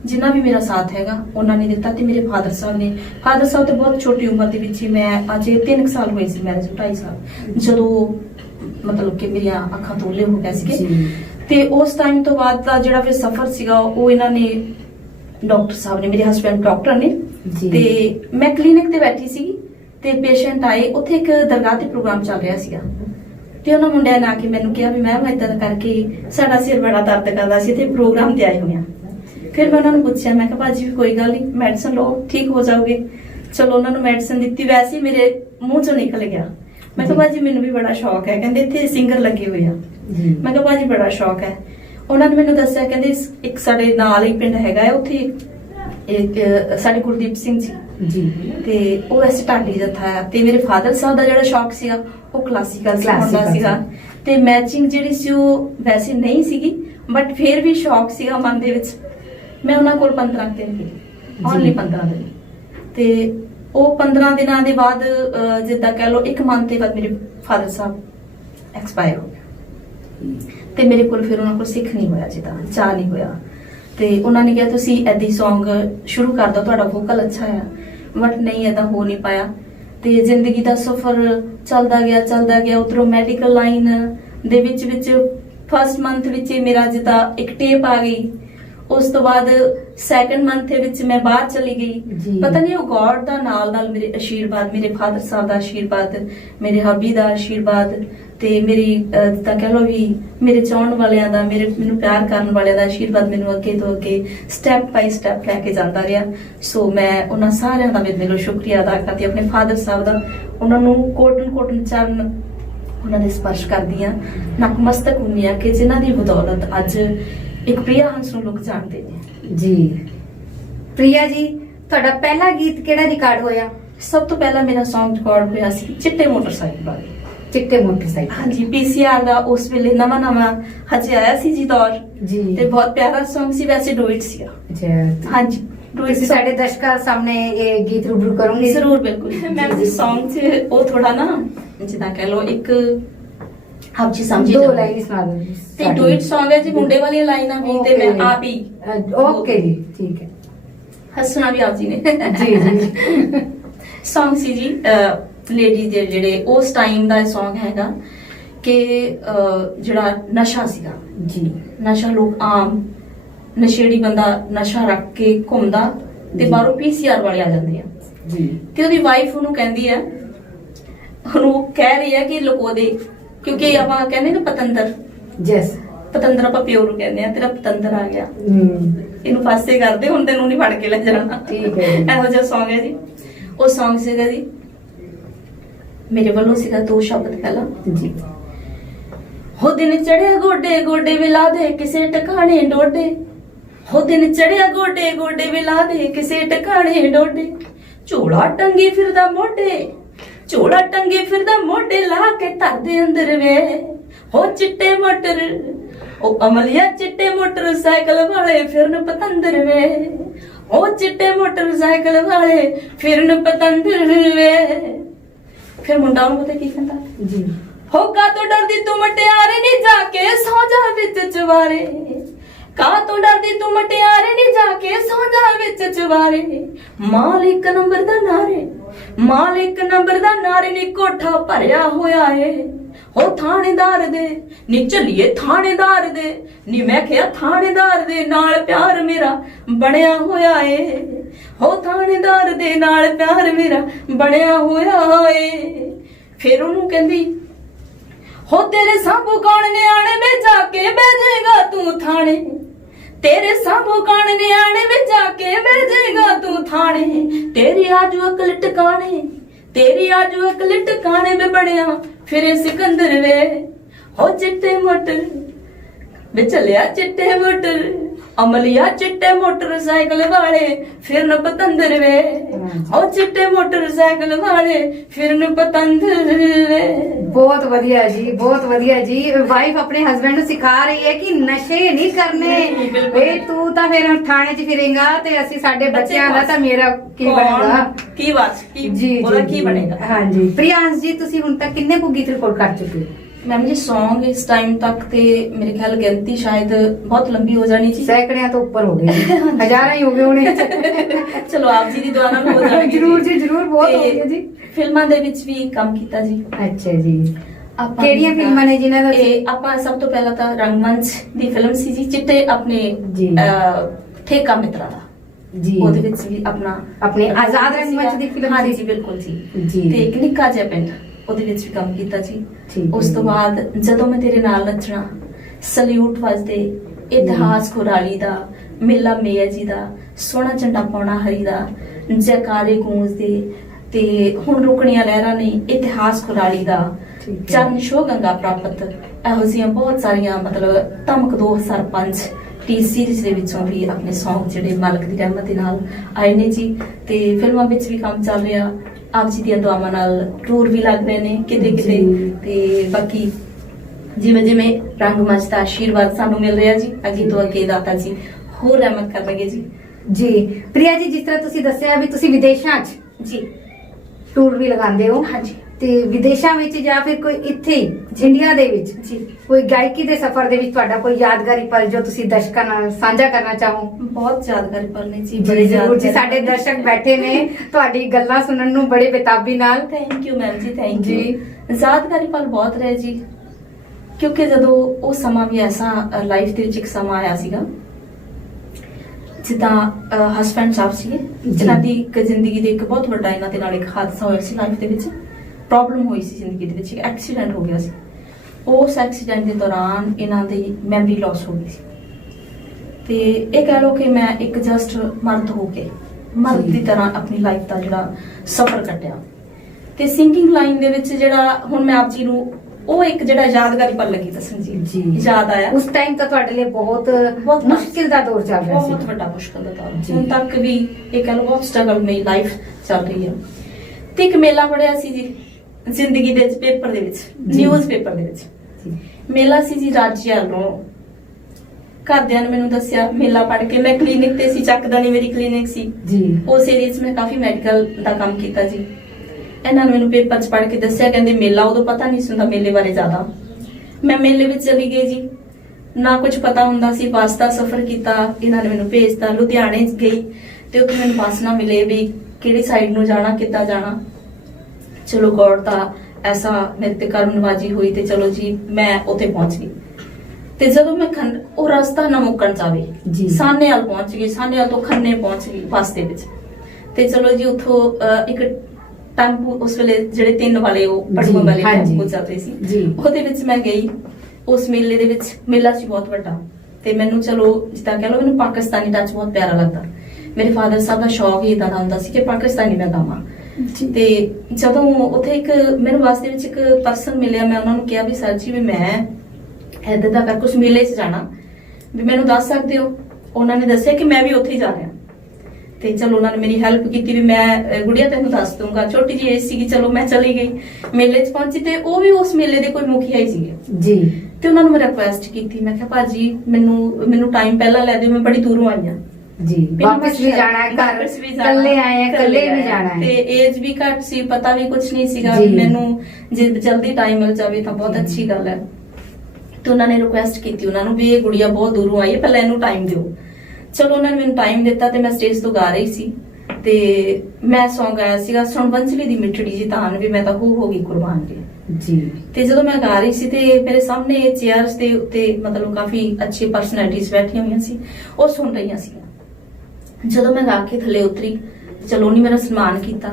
ਜਿੰਨਾ ਵੀ ਮੇਰਾ ਸਾਥ ਹੈਗਾ ਉਹਨਾਂ ਨੇ ਦਿੱਤਾ। ਤੇ ਮੇਰੇ ਫਾਦਰ ਸਾਹਿਬ ਤੇ ਬਹੁਤ ਛੋਟੀ ਉਮਰ ਦੇ ਵਿੱਚ ਹੀ, ਮੈਂ ਅੱਜ 3 ਸਾਲ ਹੋਏ ਸੀ ਮੈਰਿਜ, 2.5 ਸਾਲ, ਜਦੋਂ ਮਤਲਬ ਕਿ ਮੇਰੀਆਂ ਅੱਖਾਂ ਤੋਲੇ ਹੋ ਗਏ ਸੀਗੇ। ਤੇ ਉਸ ਟਾਈਮ ਤੋਂ ਬਾਅਦ ਦਾ ਜਿਹੜਾ ਫਿਰ ਸਫ਼ਰ ਸੀਗਾ ਉਹ ਇਹਨਾਂ ਨੇ, ਡਾਕਟਰ ਸਾਹਿਬ ਨੇ, ਮੇਰੇ ਹਸਬੈਂਡ ਡਾਕਟਰ ਨੇ, ਤੇ ਮੈਂ ਕਲੀਨਿਕ ਤੇ ਬੈਠੀ ਸੀ ਤੇ ਪੇਸ਼ੈਂਟ ਆਏ। ਉੱਥੇ ਇੱਕ ਦਰਗਾਹ ਤੇ ਪ੍ਰੋਗਰਾਮ ਚੱਲ ਰਿਹਾ ਸੀਗਾ ਤੇ ਉਹਨਾਂ ਮੁੰਡਿਆਂ ਨੇ ਆ ਕੇ ਮੈਨੂੰ ਕਿਹਾ ਵੀ ਮੈਮ ਏਦਾਂ ਕਰਕੇ ਸਾਡਾ ਸਿਰ ਬੜਾ ਦਰਦ ਕਰਦਾ ਸੀ ਤੇ ਪ੍ਰੋਗਰਾਮ ਤੇ ਆਏ ਹੋਏ ਆ। ਫਿਰ ਮੈਂ ਉਹਨਾਂ ਨੂੰ ਪੁੱਛਿਆ, ਮੈਂ ਕਿਹਾ ਭਾਜੀ ਕੋਈ ਗੱਲ ਨਹੀਂ, ਮੈਡੀਸਨ ਲਓ ਠੀਕ ਹੋ ਜਾਓਗੇ। ਚਲੋ ਉਹਨਾਂ ਨੂੰ ਮੈਡੀਸਨ ਦਿੱਤੀ, ਵੈਸੇ ਹੀ ਮੇਰੇ ਮੂੰਹ ਚੋਂ ਨਿਕਲ ਗਿਆ। ਮੈਂ ਕਿਹਾ ਭਾਜੀ ਮੈਨੂੰ ਵੀ ਬੜਾ ਸ਼ੌਕ ਹੈ। ਕਹਿੰਦੇ ਇੱਥੇ ਸਿੰਗਰ ਲੱਗੇ ਹੋਏ ਆ। ਮੈਂ ਕਿਹਾ ਭਾਜੀ ਬੜਾ ਸ਼ੌਕ ਹੈ। ਉਹਨਾਂ ਨੇ ਮੈਨੂੰ ਦੱਸਿਆ, ਕਹਿੰਦੇ ਇੱਕ ਸਾਡੇ ਨਾਲ ਹੀ ਪਿੰਡ ਹੈਗਾ ਹੈ, ਉੱਥੇ ਇੱਕ ਸਾਡੇ ਗੁਰਦੀਪ ਸਿੰਘ ਜੀ ਤੇ ਉਹ ਵੈਸੇ ਢਾਡੀ ਜੱਥਾ ਹੈ। ਤੇ ਮੇਰੇ ਫਾਦਰ ਸਾਹਿਬ ਦਾ ਜਿਹੜਾ ਸ਼ੌਕ ਸੀਗਾ ਉਹ ਕਲਾਸੀਕਲ ਸਿਖਾਉਂਦਾ ਸੀਗਾ, ਤੇ ਮੈਚਿੰਗ ਜਿਹੜੀ ਸੀ ਉਹ ਵੈਸੇ ਨਹੀਂ ਸੀਗੀ, ਬਟ ਫਿਰ ਵੀ ਸ਼ੌਕ ਸੀਗਾ ਮਨ ਦੇ ਵਿੱਚ। ਮੈਂ ਉਹਨਾਂ ਕੋਲ 15 ਦਿਨ ਸੀ, ਓਨਲੀ 15 ਦਿਨ। ਤੇ ਉਹ 15 ਦਿਨਾਂ ਦੇ ਬਾਅਦ ਜਿੱਦਾਂ ਕਹਿ ਲਓ 1 ਮੰਥ ਦੇ ਬਾਅਦ ਮੇਰੇ ਫਾਦਰ ਸਾਹਿਬ ਐਕਸਪਾਇਰ ਹੋ ਗਏ। ਤੇ ਮੇਰੇ ਕੋਲ ਫਿਰ ਉਹਨਾਂ ਕੋਲ ਸਿੱਖ ਨਹੀਂ ਹੋਇਆ, ਜਿੱਦਾਂ ਚਾਹ ਨਹੀਂ ਹੋਇਆ। ਤੇ ਉਹਨਾਂ ਨੇ ਕਿਹਾ ਤੁਸੀਂ ਏਦਾਂ Song ਸ਼ੁਰੂ ਕਰ ਦਿਓ, ਤੁਹਾਡਾ ਵੋਕਲ ਅੱਛਾ ਆ। ਬਟ ਨਹੀਂ, ਏਦਾਂ ਹੋ ਨਹੀਂ ਪਾਇਆ। ਤੇ ਜ਼ਿੰਦਗੀ ਦਾ ਸਫ਼ਰ ਚੱਲਦਾ ਗਿਆ। ਉਧਰੋਂ ਮੈਡੀਕਲ ਲਾਈਨ ਦੇ ਵਿੱਚ ਫਸਟ ਮੰਥ ਵਿੱਚ ਮੇਰਾ ਜਿੱਦਾਂ ਇੱਕ ਟੇਪ ਆ ਗਈ। ਉਸ ਤੋਂ ਬਾਅਦ ਸੈਕੰਡ ਮੰਥ ਦੇ ਵਿੱਚ ਮੈਂ ਬਾਹਰ ਚਲੀ ਗਈ। ਪਤਾ ਨਹੀਂ ਉਹ ਗੋਡ ਦਾ ਨਾਲ ਮੇਰੇ ਆਸ਼ੀਰਵਾਦ, ਮੇਰੇ ਫਾਦਰ ਸਾਹਿਬ ਦਾ ਆਸ਼ੀਰਵਾਦ, ਮੇਰੇ ਹੱਬੀ ਦਾ ਆਸ਼ੀਰਵਾਦ, ਤੇ ਮੇਰੀ ਤਾਂ ਕਹਿ ਲਓ ਵੀ ਮੇਰੇ ਚਾਹਣ ਵਾਲਿਆਂ ਦਾ, ਮੈਨੂੰ ਪਿਆਰ ਕਰਨ ਵਾਲਿਆਂ ਦਾ ਆਸ਼ੀਰਵਾਦ ਮੈਨੂੰ ਅੱਗੇ ਤੋਂ ਅੱਗੇ ਸਟੈਪ ਬਾਈ ਸਟੈਪ ਲੈ ਕੇ ਜਾਂਦਾ ਰਿਹਾ। ਸੋ ਮੈਂ ਉਹਨਾਂ ਸਾਰਿਆਂ ਦਾ ਮੇਰੇ ਦਿਲੋਂ ਸ਼ੁਕਰੀਆ ਅਦਾ ਕਰਦੀ, ਆਪਣੇ ਫਾਦਰ ਸਾਹਿਬ ਦਾ, ਉਹਨਾਂ ਨੂੰ ਕੋਟਨ ਚਰਨ ਉਹਨਾਂ ਦੇ ਸਪਰਸ਼ ਕਰਦੀ ਹਾਂ, ਨਤਮਸਤਕ ਹੁੰਦੀ ਹਾਂ ਕਿ ਜਿਨ੍ਹਾਂ ਦੀ ਬਦੌਲਤ ਅੱਜ ਇੱਕ ਪ੍ਰਿਆ ਹੰਸ ਨੂੰ ਲੋਕ ਜਾਣਦੇ ਨੇ। ਜੀ ਪ੍ਰਿਆ ਜੀ, ਤੁਹਾਡਾ ਪਹਿਲਾ ਗੀਤ ਕਿਹੜਾ ਰਿਕਾਰਡ ਹੋਇਆ? ਸਭ ਤੋਂ ਪਹਿਲਾਂ ਮੇਰਾ Song ਰਿਕਾਰਡ ਹੋਇਆ ਸੀ ਚਿੱਟੇ ਮੋਟਰਸਾਈਕਲ ਬਾਰੇ। ਚਿੱਟੇ ਮੋਟਰਸਾਈਕਲ, ਹਾਂਜੀ, PCR ਦਾ ਉਸ ਵੇਲੇ ਨਵਾਂ ਹਜੇ ਆਇਆ ਸੀ ਜੀ ਦੌਰ ਜੀ, ਤੇ ਬਹੁਤ ਪਿਆਰਾ Song ਸੀ, ਵੈਸੇ ਡੁਇਟ ਸੀ। ਅੱਛਾ, ਹਾਂਜੀ, ਤੁਸੀਂ ਸਾਡੇ ਦਰਸ਼ਕਾਂ ਸਾਹਮਣੇ ਇਹ ਗੀਤ ਰੂਬਰੂ ਕਰੋਗੇ? ਜ਼ਰੂਰ, ਬਿਲਕੁਲ ਮੈਮ ਜੀ। Song 'ਚ ਉਹ ਥੋੜਾ ਨਾ ਜਿੱਦਾਂ ਕਹਿ ਲਓ ਇੱਕ ਆਪ ਜੀ ਸਮਝੀ ਦੋ ਲਾਈਨ ਸੁਣਾ ਦਿਓ ਤੇ ਡੁਇਟ Song ਹੈ ਜੀ, ਮੁੰਡੇ ਵਾਲੀਆਂ ਲਾਈਨਾਂ ਵੀ ਤੇ ਮੈਂ ਆਪ ਹੀ। ਓਕੇ ਜੀ, ਠੀਕ ਹੈ। ਹੱਸਣਾ ਵੀ ਆਪ ਜੀ ਨੇ। ਜੀ ਜੀ। Song ਸੀ ਜੀ ਲੇਡੀਜ਼ ਦੇ ਜਿਹੜੇ ਉਸ ਟਾਈਮ ਦਾ Song ਹੈਗਾ ਕਿ ਜਿਹੜਾ ਨਸ਼ਾ ਸੀਗਾ ਜੀ, ਨਸ਼ਾ ਲੋਕ ਆਮ ਨਸ਼ੇੜੀ ਬੰਦਾ ਨਸ਼ਾ ਰੱਖ ਕੇ ਘੁੰਮਦਾ ਤੇ ਬਾਹਰੋਂ PCR ਵਾਲੇ ਆ ਜਾਂਦੇ ਆ ਜੀ, ਤੇ ਉਹਦੀ ਵਾਈਫ ਉਹਨੂੰ ਕਹਿੰਦੀ ਆ, ਉਹਨੂੰ ਕਹਿ ਰਹੀ ਹੈ ਕਿ ਲੁਕੋ ਦੇ, ਕਿਉਂਕਿ ਆਪਾਂ ਕਹਿੰਦੇ ਨਾ ਪਤੰਦਰ, ਜੈਸ ਪਤੰਦਰ ਆਪਾਂ ਪਿਓ ਨੂੰ ਕਹਿੰਦੇ ਆ, ਤੇਰਾ ਪਤੰਦਰ ਆ ਗਿਆ, ਇਹਨੂੰ ਪਾਸੇ ਕਰਦੇ, ਹੁਣ ਤੈਨੂੰ ਨਹੀਂ ਫੜ ਕੇ ਲੈ ਜਾਣਾ। ਠੀਕ ਹੈ। ਇਹੋ ਜਿਹਾ Song ਹੈ ਜੀ। ਉਹ Song ਸੀਗਾ ਜੀ ਮੇਰੇ ਵੱਲੋਂ ਸੀਗਾ 2 ਸ਼ਬਦ ਪਹਿਲਾਂ ਜੀ। ਹੋ ਦਿਨ ਚੜਿਆ ਗੋਡੇ ਗੋਡੇ ਵਿਲਾ ਦੇ ਕਿਸੇ ਟਿਕਾਣੇ ਡੋਡੇ, ਹੋ ਦਿਨ ਚੜਿਆ ਗੋਡੇ ਗੋਡੇ ਵਿਲਾ ਦੇ ਕਿਸੇ ਟਿਕਾਣੇ ਡੋਡੇ, ਝੋਲਾ ਟੰਗੀ ਫਿਰਦਾ ਮੋਢੇ, ਝੋਲਾ ਟੰਗੀ ਫਿਰਦਾ ਮੋਢੇ ਲਾ ਕੇ ਧਰਦੇ ਅੰਦਰ ਵੇ, ਹੋ ਚਿੱਟੇ ਮੋਟਰ, ਉਹ ਅਮਲੀਆ ਚਿੱਟੇ ਮੋਟਰਸਾਈਕਲ ਵਾਲੇ ਫਿਰਨ ਪਤੰਦਰ ਵੇ, ਉਹ ਚਿੱਟੇ ਮੋਟਰਸਾਈਕਲ ਵਾਲੇ ਫਿਰਨ ਪਤੰਦਰ ਵੇ। ਫਿਰ ਮੁੰਡਾ ਉਹਨੂੰ ਪਤਾ ਕੀ ਕਹਿੰਦਾ ਜੀ, ਹੋ ਕਾ ਤੋਂ ਡਰਦੀ ਤੂੰ ਮਟਿਆਰੇ ਨੀ ਜਾ ਕੇ ਸੌ ਜਾ ਵਿੱਚ ਚਵਾਰੇ, ਕਾ ਤੋਂ ਡਰਦੀ ਤੂੰ ਮਟਿਆਰੇ ਨੀ ਜਾ ਕੇ ਸੌ ਜਾ ਵਿੱਚ ਚਵਾਰੇ, ਮਾਲਿਕ ਨੰਬਰ ਦਾ ਨਾਰੇ, ਮਾਲਿਕ ਨੰਬਰ ਦਾ ਨਾਰੇ ਨੀ ਕੋਠਾ ਭਰਿਆ ਹੋਇਆ ਏ, ਹੋ ਥਾਣੇਦਾਰ ਦੇ ਨੀ ਚੱਲੀਏ ਥਾਣੇਦਾਰ ਦੇ, ਨੀ ਮੈਂ ਕਿਹਾ ਥਾਣੇਦਾਰ ਦੇ ਨਾਲ ਪਿਆਰ ਮੇਰਾ ਬਣਿਆ ਹੋਇਆ ਏ, ਹੋ ਥਾਣੇਦਾਰ ਦੇ ਨਾਲ ਪਿਆਰ ਮੇਰਾ ਬਣਿਆ ਹੋਇਆ ਏ। ਫਿਰ ਉਹਨੂੰ ਕਹਿੰਦੀ ਹੋ ਤੇਰੇ ਸਾਂਭੂ ਕੌਣ ਨਿਆਣੇ ਵਿੱਚ ਜਾ ਕੇ ਬਹਿ ਜਾਏਗਾ ਤੂੰ ਥਾਣੇ, ਤੇਰੇ ਸਾਂਭੂ ਕੌਣ ਨਿਆਣੇ ਵਿੱਚ ਜਾ ਕੇ ਬਹਿ ਜਾਏਗਾ ਤੂੰ ਥਾਣੇ, ਤੇਰੀ ਆਜੂ ਅਕਲ ਟਿਕਾਣੇ, ਤੇਰੀ ਆਜੂ ਅਕਲ ਟਿਕਾਣੇ में ਬਣਿਆ ਫਿਰੇ ਸਿਕੰਦਰ ਵੇ, ਹੋ ਚਿੱਟੇ ਮੋਟਰ ਵਿੱਚ ਚੱਲਿਆ ਚਿੱਟੇ ਮੋਟਰ, ਅਮਲੀਆ ਚਿੱਟੇ ਮੋਟਰਸਾਈਕਲ ਵਾਲੇ ਫਿਰਨ ਪਤੰਦਰ ਵੇ, ਉਹ ਚਿੱਟੇ ਮੋਟਰਸਾਈਕਲ ਵਾਲੇ ਫਿਰਨ ਪਤੰਦਰ ਵੇ। ਬਹੁਤ ਵਧੀਆ ਜੀ, ਬਹੁਤ ਵਧੀਆ ਜੀ। ਵਾਈਫ ਆਪਣੇ ਹਸਬੰਡ ਨੂੰ ਸਿਖਾ ਰਹੀ ਹੈ ਕਿ ਨਸ਼ੇ ਨਹੀਂ ਕਰਨੇ, ਵੇ ਤੂੰ ਤਾਂ ਫਿਰ ਥਾਣੇ 'ਚ ਫਿਰੇਗਾ ਤੇ ਅਸੀਂ ਸਾਡੇ ਬੱਚਿਆਂ ਦਾ ਤਾਂ ਮੇਰਾ ਕੀ ਬਣੇਗਾ, ਕੀ ਬਾਤ ਕੀ ਜੀ ਉਹਦਾ ਕੀ ਬਣੇਗਾ। ਹਾਂਜੀ ਪ੍ਰਿयांश ਜੀ, ਤੁਸੀਂ ਹੁਣ ਤੱਕ ਕਿੰਨੇ ਕੁ ਗੀਤ ਰਿਕਾਰਡ ਕਰ ਚੁੱਕੇ ਹੋ? मैम जी सॉन्ग इस टाइम तक ते मेरे ख्याल गिनती शायद बहुत लंबी हो जानी चाहिए, सैकड़ियां तो ऊपर हो गए, हजारा ही हो गए होने। चलो आप जी दी दुआ नाल हो जाणगे। जरूर जी जरूर, बहुत हो गया जी। फिल्मां दे विच भी काम कीता जी। अच्छा जी, ਕਿਹੜੀਆਂ ਫਿਲਮਾਂ ਨੇ ਜਿਨ੍ਹਾਂ ਦਾ ਇਹ ਆਪਾਂ ਸਭ ਤੋਂ ਪਹਿਲਾਂ ਤਾਂ ਰੰਗਮੰਚ ਦੀ ਫਿਲਮ ਸੀ ਜੀ ਚਿੱਟੇ ਆਪਣੇ ਜੀ ਠੇਕਾ ਮਿੱਤਰਾਂ ਦਾ ਜੀ, ਉਹਦੇ ਵਿੱਚ ਵੀ ਆਪਣਾ ਆਪਣੇ ਆਜ਼ਾਦ ਰੰਗਮੰਚ ਦੀ ਫਿਲਮ ਸੀ ਜੀ, ਬਿਲਕੁਲ ਜੀ ਜੀ। ਤੇ ਇੱਕ ਨਿੱਕਾ ਜਿਹਾ ਪਿੰਡ ਉਹਦੇ ਵਿੱਚ ਵੀ ਕੰਮ ਕੀਤਾ ਜੀ। ਉਸ ਤੋਂ ਬਾਅਦ ਜਦੋਂ ਮੈਂ ਤੇਰੇ ਨਾਲ ਨੱਚਣਾ, ਸਲੂਟ ਵਜਦੇ, ਇਤਿਹਾਸ ਖੁਰਾਲੀ ਦਾ, ਮੇਲਾ ਮੇਆ ਜੀ ਦਾ, ਸੋਹਣਾ ਝੰਡਾ ਪਾਉਣਾ ਹਰੀ ਦਾ, ਜੈਕਾਰੇ ਗੂੰਜਦੇ, ਤੇ ਹੁਣ ਰੁਕਣੀਆਂ ਲਹਿਰਾਂ ਨੇ, ਇਤਿਹਾਸ ਖੁਰਾਲੀ ਦਾ, ਚਰਨ ਸ਼ੋ ਗੰਗਾ ਪ੍ਰਾਪਤ, ਇਹੋ ਜਿਹੀਆਂ ਬਹੁਤ ਸਾਰੀਆਂ ਮਤਲਬ ਧਮਕ 2005 ਟੀ ਸੀਰੀਜ਼ ਦੇ ਵਿੱਚੋਂ ਵੀ ਆਪਣੇ Song ਜਿਹੜੇ ਮਾਲਕ ਦੀ ਰਹਿਮਤ ਦੇ ਨਾਲ ਆਏ ਨੇ ਜੀ। ਤੇ ਫਿਲਮਾਂ ਵਿੱਚ ਵੀ ਕੰਮ ਚੱਲ ਰਿਹਾ, ਆਪ ਜੀ ਦੀਆਂ ਦੁਆਵਾਂ ਨਾਲ ਟੂਰ ਵੀ ਲੱਗ ਰਹੇ ਨੇ ਕਿਤੇ ਕਿਤੇ, ਤੇ ਬਾਕੀ ਜਿਵੇਂ ਜਿਵੇਂ ਰੰਗਮੰਚ ਦਾ ਆਸ਼ੀਰਵਾਦ ਸਾਨੂੰ ਮਿਲ ਰਿਹਾ ਜੀ, ਅੱਗੇ ਤੋਂ ਅੱਗੇ ਦਾਤਾ ਜੀ ਹੋਰ ਰਹਿਮਤ ਕਰਨਗੇ ਜੀ। ਜੀ ਪ੍ਰਿਆ ਜੀ, ਜਿਸ ਤਰ੍ਹਾਂ ਤੁਸੀਂ ਦੱਸਿਆ ਵੀ ਤੁਸੀਂ ਵਿਦੇਸ਼ਾਂ 'ਚ ਜੀ ਟੂਰ ਵੀ ਲਗਾਉਂਦੇ ਹੋ, ਹਾਂਜੀ, ਤੇ ਵਿਦੇਸ਼ਾਂ ਵਿੱਚ ਜਾਂ ਫਿਰ ਕੋਈ ਇੱਥੇ ਇੰਡੀਆ ਦੇ ਵਿੱਚ ਜੀ ਕੋਈ ਗਾਇਕੀ ਦੇ ਸਫ਼ਰ ਦੇ ਵਿੱਚ ਤੁਹਾਡਾ ਕੋਈ ਯਾਦਗਾਰੀ ਪਲ ਜੋ ਤੁਸੀਂ ਦਰਸ਼ਕਾਂ ਨਾਲ ਸਾਂਝਾ ਕਰਨਾ ਚਾਹੋ? ਬਹੁਤ ਯਾਦਗਾਰੀ ਪਲ ਨੇ ਜੀ, ਬੜੇ ਜ਼ਰੂਰ ਜੀ। ਸਾਡੇ ਦਰਸ਼ਕ ਬੈਠੇ ਨੇ ਤੁਹਾਡੀ ਗੱਲਾਂ ਸੁਣਨ ਨੂੰ ਬੜੇ ਬੇਤਾਬੀ ਨਾਲ। ਥੈਂਕ ਯੂ ਮੈਮ ਜੀ, ਥੈਂਕ ਯੂ। ਯਾਦਗਾਰੀ ਪਲ ਬਹੁਤ ਰਹੇ ਜੀ, ਕਿਉਂਕਿ ਜਦੋਂ ਉਹ ਸਮਾਂ ਵੀ ਐਸਾ ਲਾਈਫ ਦੇ ਵਿੱਚ ਇੱਕ ਸਮਾਂ ਆਇਆ ਸੀਗਾ ਜਿੱਦਾਂ ਹਸਬੈਂਡ ਸਾਹਿਬ ਸੀਗੇ, ਜਿਨ੍ਹਾਂ ਦੀ ਇੱਕ ਜ਼ਿੰਦਗੀ ਦੇ ਇੱਕ ਬਹੁਤ ਵੱਡਾ ਇਹਨਾਂ ਦੇ ਨਾਲ ਇੱਕ ਹਾਦਸਾ ਹੋਇਆ ਸੀ, ਲਾਈਫ ਦੇ ਵਿੱਚ ਪ੍ਰੋਬਲਮ ਹੋਈ ਸੀ ਜ਼ਿੰਦਗੀ ਦੇ ਵਿੱਚ, ਇੱਕ ਐਕਸੀਡੈਂਟ ਹੋ ਗਿਆ ਸੀ। ਉਸ ਐਕਸੀਡੈਂਟ ਦੇ ਦੌਰਾਨ ਇਹਨਾਂ ਦੀ ਮੈਮਰੀ ਲਾਸ ਹੋ ਗਈ ਸੀ, ਤੇ ਇਹ ਕਹਿ ਲਓ ਕਿ ਮੈਂ ਇੱਕ ਜਸਟ ਮਰਦ ਹੋ ਕੇ ਮਰਦ ਦੀ ਤਰ੍ਹਾਂ ਆਪਣੀ ਲਾਈਫ ਦਾ ਜਿਹੜਾ ਸਫ਼ਰ ਕੱਟਿਆ। ਤੇ ਸਿੰਗਿੰਗ ਲਾਈਨ ਦੇ ਵਿੱਚ ਜਿਹੜਾ ਹੁਣ ਮੈਂ ਆਪ ਜੀ ਨੂੰ ਉਹ ਇੱਕ ਜਿਹੜਾ ਯਾਦਗਾਰੀ ਪਲ ਲੱਗੀ ਦੱਸਣ ਜੀ ਯਾਦ ਆਇਆ। ਉਸ ਟਾਈਮ ਤਾਂ ਤੁਹਾਡੇ ਲਈ ਬਹੁਤ ਮੁਸ਼ਕਿਲ ਦਾ ਦੌਰ ਚੱਲ ਰਿਹਾ ਸੀ, ਬਹੁਤ ਵੱਡਾ ਮੁਸ਼ਕਿਲ ਦਾ ਦੌਰ। ਹੁਣ ਤੱਕ ਵੀ ਇਹ ਕਹਿ ਲਓ ਬਹੁਤ ਸਟਰਗਲ ਮੇਰੀ ਲਾਈਫ ਚੱਲ ਰਹੀ ਹੈ। ਤੇ ਇੱਕ ਮੇਲਾ ਪੜਿਆ ਸੀ ਜੀ ਜ਼ਿੰਦਗੀ ਦੇ ਵਿੱਚ, ਪੇਪਰ ਦੇ ਵਿੱਚ, ਨਿਊਜ਼ ਪੇਪਰ ਦੇ ਵਿੱਚ ਮੇਲਾ ਸੀ ਜੀ ਰਾਜਿਆਂ ਨੂੰ। ਘਰਦਿਆਂ ਨੇ ਮੈਨੂੰ ਦੱਸਿਆ ਮੇਲਾ ਪੜ ਕੇ, ਮੈਂ ਕਲੀਨਿਕ ਤੇ ਸੀ, ਚੱਕਦਾਨੀ ਮੇਰੀ ਕਲੀਨਿਕ ਸੀ ਜੀ। ਉਸ ਏਰੀਆ 'ਚ ਮੈਂ ਕਾਫੀ ਮੈਡੀਕਲ ਦਾ ਕੰਮ ਕੀਤਾ ਜੀ। ਇਹਨਾਂ ਨੇ ਮੈਨੂੰ ਪੇਪਰ 'ਚ ਪੜ ਕੇ ਦੱਸਿਆ, ਕਹਿੰਦੇ ਮੇਲਾ, ਉਦੋਂ ਪਤਾ ਨਹੀਂ ਸੀ ਹੁੰਦਾ ਮੇਲੇ ਬਾਰੇ ਜ਼ਿਆਦਾ। ਮੈਂ ਮੇਲੇ ਵਿੱਚ ਚਲੀ ਗਈ ਜੀ, ਨਾ ਕੁਝ ਪਤਾ ਹੁੰਦਾ ਸੀ। ਬੱਸ ਦਾ ਸਫ਼ਰ ਕੀਤਾ, ਇਹਨਾਂ ਨੇ ਮੈਨੂੰ ਭੇਜਤਾ। ਲੁਧਿਆਣੇ ਗਈ ਤੇ ਉੱਥੇ ਮੈਨੂੰ ਬੱਸ ਨਾ ਮਿਲੇ ਵੀ ਕਿਹੜੀ ਸਾਈਡ ਨੂੰ ਜਾਣਾ, ਕਿੱਦਾਂ ਜਾਣਾ। ਚਲੋ ਗੌਰ ਦਾ ਐਸਾ ਮੇਰੇ ਤੇ ਕਰਮ ਨਵਾਜੀ ਹੋਈ ਤੇ ਚਲੋ ਜੀ ਮੈਂ ਉੱਥੇ ਪਹੁੰਚ ਗਈ। ਤੇ ਜਦੋਂ ਮੈਂ ਉਹ ਰਸਤਾ ਨਾ ਮੁੱਕਣ ਚਾਵੇ ਜੀ, ਸਾਨੇਵਾਲ ਪਹੁੰਚ ਗਈ, ਸਾਨੇਵਾਲ ਤੋਂ ਖੰਨੇ ਪਹੁੰਚ ਗਈ ਬੱਸ ਦੇ ਵਿੱਚ। ਤੇ ਚਲੋ ਜੀ ਉੱਥੋਂ ਇੱਕ ਟੈਂਪੂ, ਉਸ ਵੇਲੇ ਜਿਹੜੇ 3 ਵਾਲੇ ਉਹ ਪਟੂਆ ਵਾਲੇ ਟੈਂਪੂ ਚੱਲਦੇ ਸੀ, ਉਹਦੇ ਵਿੱਚ ਮੈਂ ਗਈ। ਉਸ ਮੇਲੇ ਦੇ ਵਿੱਚ, ਮੇਲਾ ਸੀ ਬਹੁਤ ਵੱਡਾ। ਤੇ ਮੈਨੂੰ ਚਲੋ ਜਿੱਦਾਂ ਕਹਿ ਲਓ, ਮੈਨੂੰ ਪਾਕਿਸਤਾਨੀ ਟੱਚ ਬਹੁਤ ਪਿਆਰਾ ਲੱਗਦਾ। ਮੇਰੇ ਫਾਦਰ ਸਾਹਿਬ ਦਾ ਸ਼ੌਕ ਹੀ ਇਦਾਂ ਦਾ ਹੁੰਦਾ ਸੀ ਕਿ ਪਾਕਿਸਤਾਨੀ ਮੈਂ ਗਾਵਾਂ। ਤੇ ਜਦੋਂ ਉੱਥੇ ਇੱਕ ਮੈਨੂੰ ਬੱਸ ਦੇ ਵਿੱਚ ਇੱਕ ਪਰਸਨ ਮਿਲਿਆ, ਮੈਂ ਉਹਨਾਂ ਨੂੰ ਕਿਹਾ ਵੀ ਸਰ ਜੀ ਵੀ ਮੈਂ ਏਦਾਂ ਦਾ ਕਰ ਕੁਝ ਮੇਲੇ 'ਚ ਜਾਣਾ, ਵੀ ਮੈਨੂੰ ਦੱਸ ਸਕਦੇ ਹੋ? ਉਹਨਾਂ ਨੇ ਦੱਸਿਆ ਕਿ ਮੈਂ ਵੀ ਉੱਥੇ ਹੀ ਜਾ ਰਿਹਾ। ਤੇ ਚਲੋ ਉਹਨਾਂ ਨੇ ਮੇਰੀ ਹੈਲਪ ਕੀਤੀ ਵੀ ਮੈਂ ਗੁੜੀਆ ਤੈਨੂੰ ਦੱਸ ਦੂੰਗਾ। ਛੋਟੀ ਜਿਹੀ ਏਜ ਸੀਗੀ, ਚਲੋ ਮੈਂ ਚਲੀ ਗਈ, ਮੇਲੇ 'ਚ ਪਹੁੰਚੀ। ਤੇ ਉਹ ਵੀ ਉਸ ਮੇਲੇ ਦੇ ਕੋਈ ਮੁਖੀਆ ਹੀ ਸੀਗੇ ਜੀ। ਤੇ ਉਹਨਾਂ ਨੂੰ ਮੈਂ ਰਿਕੁਐਸਟ ਕੀਤੀ, ਮੈਂ ਕਿਹਾ ਭਾਜੀ ਮੈਨੂੰ ਟਾਈਮ ਪਹਿਲਾਂ ਲੈ ਦਿਓ, ਮੈਂ ਬੜੀ ਦੂਰੋਂ ਆਈ ਹਾਂ ਜੀ, ਵਾਪਸ ਵੀ ਜਾਣਾ ਹੈ, ਘਰ ਇਕੱਲੇ ਆਏ ਆ, ਇਕੱਲੇ ਵੀ ਜਾਣਾ ਹੈ। ਤੇ ਏਜ ਵੀ ਘੱਟ ਸੀ, ਪਤਾ ਵੀ ਕੁਝ ਨਹੀਂ ਸੀਗਾ। ਮੈਨੂੰ ਜੇ ਜਲਦੀ ਟਾਈਮ ਮਿਲ ਜਾਵੇ ਤਾਂ ਬਹੁਤ ਅੱਛੀ ਗੱਲ ਹੈ। ਤੇ ਉਹਨਾਂ ਨੇ ਰਿਕੁਐਸਟ ਕੀਤੀ ਉਹਨਾਂ ਨੂੰ ਵੀ ਇਹ ਗੁੜੀਆ ਬਹੁਤ ਦੂਰੋਂ ਆਈ ਹੈ, ਪਹਿਲਾਂ ਇਹਨੂੰ ਟਾਈਮ ਦਿਓ। ਚਲੋ ਉਹਨਾਂ ਨੇ ਮੈਨੂੰ ਟਾਈਮ ਦਿੱਤਾ ਤੇ ਮੈਂ ਸਟੇਜ ਤੋਂ ਗਾ ਰਹੀ ਸੀ। ਤੇ ਮੈਂ Song ਗਾਇਆ ਸੀਗਾ ਸੁਣ ਬੰਸਲੀ ਦੀ ਮਿੱਠੜੀ ਜੀ ਤਾਨ ਵੀ ਮੈਂ ਤਾਂ ਹੋ ਗਈ ਕੁਰਬਾਨ ਜੀ। ਤੇ ਜਦੋਂ ਮੈਂ ਗਾ ਰਹੀ ਸੀ ਤੇ ਮੇਰੇ ਸਾਹਮਣੇ ਚੇਅਰਸ ਦੇ ਉੱਤੇ ਮਤਲਬ ਕਾਫੀ ਅੱਛੀ ਪਰਸਨੈਲਿਟੀਜ਼ ਬੈਠੀਆਂ ਹੋਈਆਂ ਸੀ, ਉਹ ਸੁਣ ਰਹੀਆਂ ਸੀ। ਜਦੋਂ ਮੈਂ ਗਾ ਕੇ ਥੱਲੇ ਉਤਰੀ, ਚਲੋ ਉਹਨੇ ਮੇਰਾ ਸਨਮਾਨ ਕੀਤਾ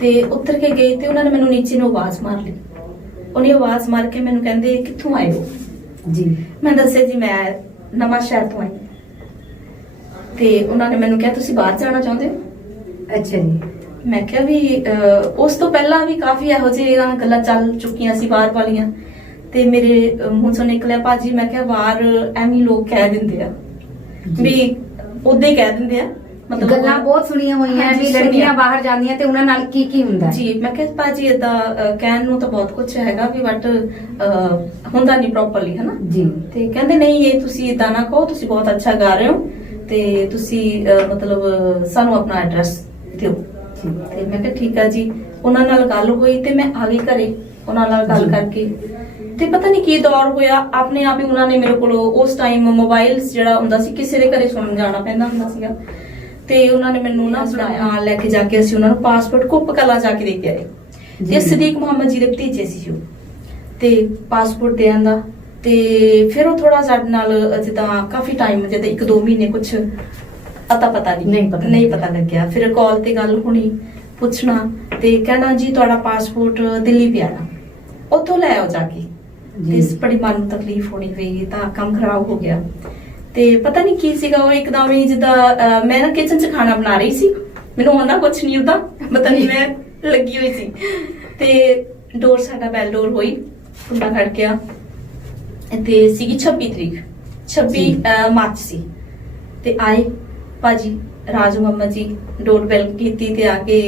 ਤੇ ਉਤਰ ਕੇ ਗਏ ਤੇ ਉਹਨਾਂ ਨੇ ਮੈਨੂੰ ਨੀਚੇ ਨੂੰ ਆਵਾਜ਼ ਮਾਰ ਲਈ। ਉਹਨੇ ਆਵਾਜ਼ ਮਾਰ ਕੇ ਮੈਨੂੰ ਕਹਿੰਦੇ ਕਿੱਥੋਂ ਆਏ ਹੋ ਜੀ? ਮੈਂ ਦੱਸਿਆ ਜੀ ਮੈਂ ਨਵਾਂ ਸ਼ਹਿਰ ਤੋਂ ਆਈ। ਤੇ ਉਹਨਾਂ ਨੇ ਮੈਨੂੰ ਕਿਹਾ ਤੁਸੀਂ ਬਾਹਰ ਜਾਣਾ ਚਾਹੁੰਦੇ ਹੋ? ਅੱਛਾ ਜੀ। ਮੈਂ ਕਿਹਾ ਵੀ ਉਸ ਤੋਂ ਪਹਿਲਾਂ ਵੀ ਕਾਫੀ ਇਹੋ ਜਿਹੀਆਂ ਗੱਲਾਂ ਚੱਲ ਚੁੱਕੀਆਂ ਸੀ ਬਾਹਰ ਵਾਲੀਆਂ। ਤੇ ਮੇਰੇ ਮੂੰਹ ਚੋਂ ਨਿਕਲਿਆ ਭਾਜੀ, ਮੈਂ ਕਿਹਾ ਬਾਹਰ ਐਵੇਂ ਲੋਕ ਕਹਿ ਦਿੰਦੇ ਆ ਵੀ ਉਦਾਂ ਹੀ ਕਹਿ ਦਿੰਦੇ ਆ, ਮਤਲਬ ਗੱਲਾਂ ਬਹੁਤ ਸੁਣੀਆਂ ਹੋਈਆਂ ਵੀ ਲੜਕੀਆਂ ਬਾਹਰ ਜਾਂਦੀਆਂ ਤੇ ਉਹਨਾਂ ਨਾਲ ਕੀ ਹੁੰਦਾ ਜੀ। ਮੈਂ ਕਿਹਾ ਭਾਜੀ ਏਦਾਂ ਕਹਿਣ ਨੂੰ ਤਾਂ ਬਹੁਤ ਕੁਝ ਹੈਗਾ ਵੀ ਬਟ ਹੁੰਦਾ ਨਹੀਂ ਪ੍ਰੋਪਰਲੀ, ਹਨਾ ਜੀ। ਤੇ ਕਹਿੰਦੇ ਨਹੀਂ ਇਹ ਤੁਸੀਂ ਏਦਾਂ ਨਾ ਕਹੋ, ਤੁਸੀਂ ਬਹੁਤ ਅੱਛਾ ਗਾ ਰਹੇ ਹੋ ਤੇ ਤੁਸੀਂ ਮਤਲਬ ਸਾਨੂੰ ਆਪਣਾ ਐਡਰੈਸ ਦਿਓ। ਤੇ ਮੈਂ ਕਿਹਾ ਠੀਕ ਆ ਜੀ। ਉਹਨਾਂ ਨਾਲ ਗੱਲ ਹੋਈ ਤੇ ਮੈਂ ਆ ਗਈ ਘਰੇ ਉਹਨਾਂ ਨਾਲ ਗੱਲ ਕਰਕੇ। ਤੇ ਪਤਾ ਨਹੀਂ ਕੀ ਦੌਰ ਹੋਇਆ, ਆਪਣੇ ਆਪ ਹੀ ਉਹਨਾਂ ਨੇ ਮੇਰੇ ਕੋਲੋਂ ਉਸ ਟਾਈਮ ਮੋਬਾਈਲ ਜਿਹੜਾ ਹੁੰਦਾ ਸੀ ਕਿਸੇ ਦੇ ਘਰੇ ਸੁਣਨ ਜਾਣਾ ਪੈਂਦਾ ਹੁੰਦਾ ਸੀਗਾ। ਤੇ ਉਹਨਾਂ ਨੇ ਮੈਨੂੰ ਨਾ ਨਾਲ ਲੈ ਕੇ ਜਾ ਕੇ ਅਸੀਂ ਉਹਨਾਂ ਨੂੰ ਪਾਸਪੋਰਟ ਕੁੱਪ ਕਲਾਂ ਜਾ ਕੇ ਦੇ ਕੇ ਆਏ। ਤੇ ਸਦੀਕ ਮੁਹੰਮਦ ਜੀ ਦੇ ਭਤੀਜੇ ਸੀ ਉਹ, ਤੇ ਪਾਸਪੋਰਟ ਦੇ ਆਂਦਾ। ਤੇ ਫਿਰ ਉਹ ਥੋੜਾ ਸਾਡੇ ਨਾਲ ਜਿੱਦਾਂ ਕਾਫੀ ਟਾਈਮ ਜਿੱਦਾਂ 1-2 ਮਹੀਨੇ ਕੁਝ ਅਤਾ ਪਤਾ ਨਹੀਂ ਪਤਾ ਲੱਗਿਆ। ਫਿਰ ਕਾਲ ਤੇ ਗੱਲ ਹੋਣੀ, ਪੁੱਛਣਾ ਤੇ ਕਹਿਣਾ ਜੀ ਤੁਹਾਡਾ ਪਾਸਪੋਰਟ ਦਿੱਲੀ ਪਿਆ, ਉੱਥੋਂ ਲੈ ਆਓ ਜਾ ਕੇ। ਤੇ ਬੜੀ ਮਨ ਨੂੰ ਤਕਲੀਫ ਹੋਣੀ ਪਈ, ਤਾਂ ਕੰਮ ਖਰਾਬ ਹੋ ਗਿਆ। ਤੇ ਪਤਾ ਨਹੀਂ ਕੀ ਸੀਗਾ ਉਹ ਇੱਕਦਮ ਹੀ ਜਿੱਦਾਂ ਮੈਂ ਨਾ ਕਿਚਨ 'ਚ ਖਾਣਾ ਬਣਾ ਰਹੀ ਸੀ, ਮੈਨੂੰ ਆਉਂਦਾ ਕੁਝ ਨਹੀਂ ਉਹਦਾ ਪਤਾ ਨਹੀਂ, ਮੈਂ ਲੱਗੀ ਹੋਈ ਸੀ। ਤੇ ਡੋਰ ਸਾਡਾ ਬੈਲ ਡੋਰ ਹੋਈ, ਕੁੰਡਾ ਖੜ ਗਿਆ ਤੇ ਸੀਗੀ 26 ਤਰੀਕ 26 ਮਾਰਚ ਸੀ। ਤੇ ਆਏ ਭਾਜੀ ਰਾਜੂ ਮੁਹੰਮਦ ਜੀ, ਡੋਰ ਬੈਲ ਕੀਤੀ ਤੇ ਆ ਕੇ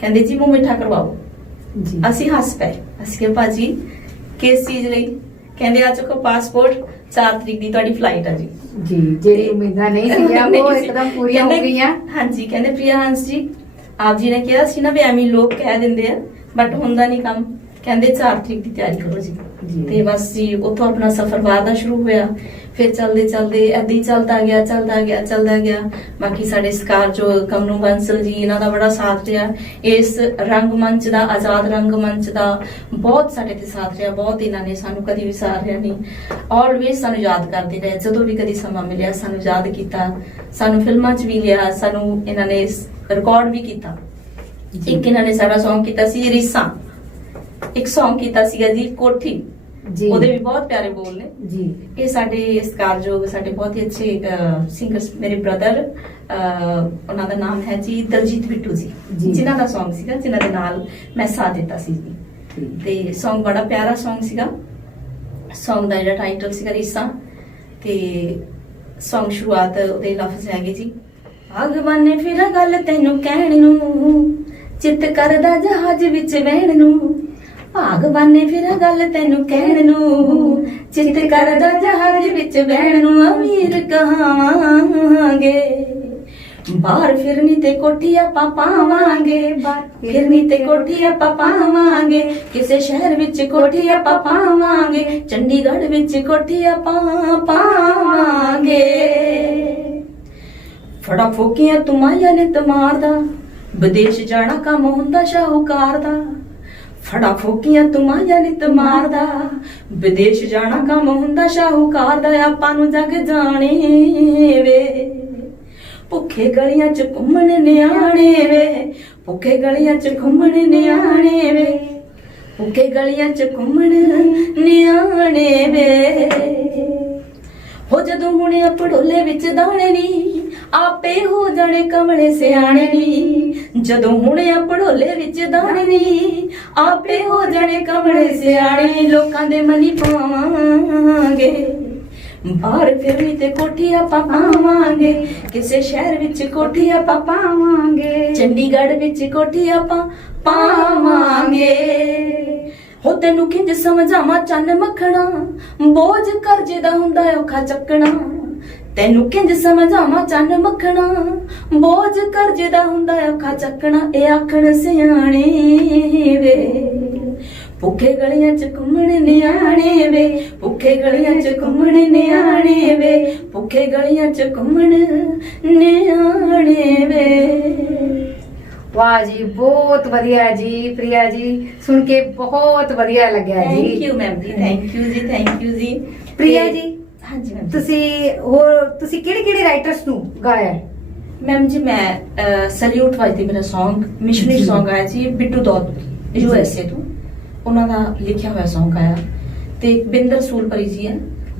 ਕਹਿੰਦੇ ਜੀ ਮੂੰਹ ਮਿੱਠਾ ਕਰਵਾਓ ਜੀ। ਅਸੀਂ ਹੱਸ ਪਏ, ਅਸੀਂ ਕਿਹਾ ਭਾਜੀ ਕਿਸ ਚੀਜ਼ ਲਈ? ਕਹਿੰਦੇ ਆ ਚੁੱਕੋ ਪਾਸਪੋਰਟ, 4 ਤਰੀਕ ਦੀ ਤੁਹਾਡੀ ਫਲਾਈਟ ਆ ਜੀ। ਜਿਹੜੀ ਉਮੀਦਾਂ ਨਹੀਂ ਸੀਗੀਆਂ ਉਹ ਇੱਕਦਮ ਪੂਰੀਆਂ ਹੋ ਗਈਆਂ। ਹਾਂਜੀ, ਕਹਿੰਦੇ ਪ੍ਰਿਆ ਹੰਸ ਜੀ ਆਪ ਜੀ ਨੇ ਕਿਹਾ ਸੀ ਨਾ ਵੀ ਐਵੇਂ ਲੋਕ ਕਹਿ ਦਿੰਦੇ ਆ ਬਟ ਹੁੰਦਾ ਨਹੀਂ ਕੰਮ। ਕਹਿੰਦੇ 4 ਤਰੀਕ ਦੀ ਤਿਆਰੀ ਕਰੋ ਜੀ। ਤੇ ਬਸ ਜੀ ਉੱਥੋਂ ਆਪਣਾ ਸਫ਼ਰ ਬਾਹਰ ਦਾ ਸ਼ੁਰੂ ਹੋਇਆ। ਫਿਰ ਚਲਦੇ ਏਦਾਂ ਹੀ ਚੱਲਦਾ ਗਿਆ। ਬਾਕੀ ਸਾਡੇ ਸਤਿਕਾਰਯੋਗ ਕਮਨੂ ਬੰਸਲ ਜੀ, ਇਹਨਾਂ ਦਾ ਬੜਾ ਸਾਥ ਰਿਹਾ ਇਸ ਰੰਗਮੰਚ ਦਾ, ਆਜ਼ਾਦ ਰੰਗਮੰਚ ਦਾ ਬਹੁਤ ਸਾਡੇ ਤੇ ਸਾਥ ਰਿਹਾ। ਬਹੁਤ ਇਹਨਾਂ ਨੇ ਸਾਨੂੰ ਕਦੀ ਵਿਸਾਰਿਆ ਨਹੀਂ, ਆਲਵੇਜ਼ ਸਾਨੂੰ ਯਾਦ ਕਰਦੇ ਰਹੇ। ਜਦੋਂ ਵੀ ਕਦੀ ਸਮਾਂ ਮਿਲਿਆ ਸਾਨੂੰ ਯਾਦ ਕੀਤਾ, ਸਾਨੂੰ ਫਿਲਮਾਂ 'ਚ ਵੀ ਲਿਆ, ਸਾਨੂੰ ਇਹਨਾਂ ਨੇ ਰਿਕਾਰਡ ਵੀ ਕੀਤਾ। ਇੱਕ ਇਹਨਾਂ ਨੇ ਸਾਡਾ Song ਕੀਤਾ ਸੀ ਰੀਸਾਂ, ਇੱਕ Song ਕੀਤਾ ਸੀਗਾ ਜੀ ਕੋਠੀ ਜੀ। ਉਹਦੇ ਵੀ ਬਹੁਤ ਪਿਆਰੇ ਬੋਲ ਨੇ ਜੀ। ਇਹ ਸਾਡੇ ਸਤਿਕਾਰਯੋਗ ਸਾਡੇ ਬਹੁਤ ਹੀ ਅੱਛੇ ਸਿੰਗਰਸ ਮੇਰੇ ਬ੍ਰਦਰ ਉਹਨਾਂ ਦਾ ਨਾਮ ਹੈ ਜੀ ਦਲਜੀਤ ਬਿੱਟੂ ਜੀ। ਜੀ, ਜਿਨ੍ਹਾਂ ਦਾ Song ਸੀਗਾ, ਜਿਨ੍ਹਾਂ ਦੇ ਨਾਲ ਮੈਂ ਸਾਥ ਦਿੱਤਾ ਸੀ ਜੀ। ਤੇ Song ਬੜਾ ਪਿਆਰਾ Song ਸੀਗਾ। Song ਦਾ ਜਿਹੜਾ ਟਾਈਟਲ ਸੀਗਾ ਰੀਸਾਂ, ਤੇ Song ਸ਼ੁਰੂਆਤ ਉਹਦੇ ਲਫ਼ਜ਼ ਹੈਗੇ ਜੀ, ਭਗਵਾਨੇ ਫਿਰ ਗੱਲ ਤੈਨੂੰ ਕਹਿਣ ਨੂੰ, ਚਿੱਤ ਕਰਦਾ ਜਹਾਜ਼ ਵਿੱਚ ਬਹਿਣ ਨੂੰ। ਭਗਵਾਨੇ ਫਿਰ ਗੱਲ ਤੈਨੂੰ ਕਹਿਣ ਨੂੰ, ਚਿੱਤ ਕਰਦਾ ਜਹਾਜ਼ ਵਿੱਚ ਬਹਿਣ ਨੂੰ। ਅਮੀਰ ਕਹਾਵਾਂਗੇ, ਬਾਹਰ ਫਿਰਨੀ ਤੇ ਕੋਠੀ ਆਪਾਂ ਪਾਵਾਂਗੇ, ਫਿਰਨੀ ਤੇ ਕੋਠੀ ਆਪਾਂ ਪਾਵਾਂਗੇ। ਕਿਸੇ ਸ਼ਹਿਰ ਵਿੱਚ ਕੋਠੀ ਆਪਾਂ ਪਾਵਾਂਗੇ, ਚੰਡੀਗੜ੍ਹ ਵਿੱਚ ਕੋਠੀ ਆਪਾਂ ਪਾਵਾਂਗੇ। ਫੜਾ ਫੋਕੀਆਂ ਤੂੰ ਮਾਇਆ ਨੇ ਤਮਾਰਦਾ, ਵਿਦੇਸ਼ ਜਾਣਾ ਕੰਮ ਹੁੰਦਾ ਸ਼ਾਹੂਕਾਰ ਦਾ। ਫੜਾ ਫੋਕੀਆਂ ਤੂੰ ਮਾਇਆ ਨਿਤ ਮਾਰਦਾ, ਵਿਦੇਸ਼ ਜਾਣਾ ਕੰਮ ਹੁੰਦਾ ਸ਼ਾਹੂਕਾਰ ਦਾ। ਆਪਾਂ ਨੂੰ ਜਗ ਜਾਣੇ ਵੇ, ਭੁੱਖੇ ਗਲੀਆਂ ਚ ਘੁੰਮਣ ਨਿਆਣੇ ਵੇ, ਭੁੱਖੇ ਗਲੀਆਂ ਚ ਘੁੰਮਣ ਨਿਆਣੇ ਵੇ, ਭੁੱਖੇ ਗਲੀਆਂ ਚ ਘੁੰਮਣ ਨਿਆਣੇ ਵੇ। ਹੋ ਜਦੋਂ ਹੁਣੇ ਪੜੋਲੇ ਵਿੱਚ ਦਾਣੇ ਨੀ, ਆਪੇ ਹੋ ਜਾਣੇ ਕਮਲੇ ਸਿਆਣੇ ਨੀ। ਜਦੋਂ ਹੁਣੇ ਪੜੋਲੇ ਵਿੱਚ ਦਾਣੇ ਨੀ, ਆਪੇ ਹੋ ਜਾਣੇ ਕਮਲੇ ਸਿਆਣੇ। ਲੋਕਾਂ ਦੇ ਮਨੀ ਪਾਵਾਂਗੇ, ਬਾਹਰ ਫਿਰਨੀ ਤੇ ਕੋਠੀ ਆਪਾਂ ਪਾਵਾਂਗੇ, ਕਿਸੇ ਸ਼ਹਿਰ ਵਿੱਚ ਕੋਠੀ ਆਪਾਂ ਪਾਵਾਂਗੇ, ਚੰਡੀਗੜ੍ਹ ਵਿੱਚ ਕੋਠੀ ਆਪਾਂ ਪਾਵਾਂਗੇ। ਹੋ ਤੈਨੂੰ ਕਿੰਜ ਸਮਝਾਵਾਂ ਚੰਨ ਮੱਖਣਾ, ਬੋਝ ਕਰਜ਼ੇ ਦਾ ਹੁੰਦਾ ਔਖਾ ਚੱਕਣਾ। ਤੈਨੂੰ ਕਿੰਜ ਸਮਝਾਵਾਂ ਚੰਨ ਮੱਖਣਾ, ਬੋਝ ਕਰਜ਼ੇ ਦਾ ਹੁੰਦਾ ਔਖਾ ਚੱਕਣਾ। ਇਹ ਆਖਣ ਸਿਆਣੇ ਵੇ, ਭੁੱਖੇ ਗਲੀਆਂ ਚ ਘੁੰਮਣ ਨਿਆਣੇ ਵੇ, ਭੁੱਖੇ ਗਲੀਆਂ ਚ ਘੁੰਮਣ ਨਿਆਣੇ ਵੇ, ਭੁੱਖੇ ਗਲੀਆਂ ਚ ਘੁੰਮਣ ਨਿਆਣੇ ਵੇ। ਵਾਹ ਜੀ, ਬਹੁਤ ਵਧੀਆ ਜੀ ਪ੍ਰਿਆ ਜੀ, ਸੁਣ ਕੇ ਬਹੁਤ ਵਧੀਆ ਲੱਗਿਆ ਜੀ। ਥੈਂਕ ਯੂ ਮੈਮ ਜੀ, ਥੈਂਕ ਯੂ ਜੀ, ਥੈਂਕ ਯੂ ਜੀ। ਪ੍ਰਿਆ ਜੀ, ਹਾਂਜੀ ਮੈਮ। ਤੁਸੀਂ ਕਿਹੜੇ ਰਾਈਟਰਸ ਨੂੰ ਗਾਇਆ? ਮੈਮ ਜੀ ਮੈਂ ਸੈਲੂਟ ਵਾਜ ਦੀ ਮੇਰਾ Song ਮਿਸ਼ਨਰੀ Song ਆਇਆ ਜੀ ਬਿੱਟੂ ਦੌਤ USA ਤੋਂ, ਉਹਨਾਂ ਦਾ ਲਿਖਿਆ ਹੋਇਆ Song ਆਇਆ। ਤੇ ਬਿੰਦਰ ਸੂਲਪਰੀ ਜੀ ਹੈ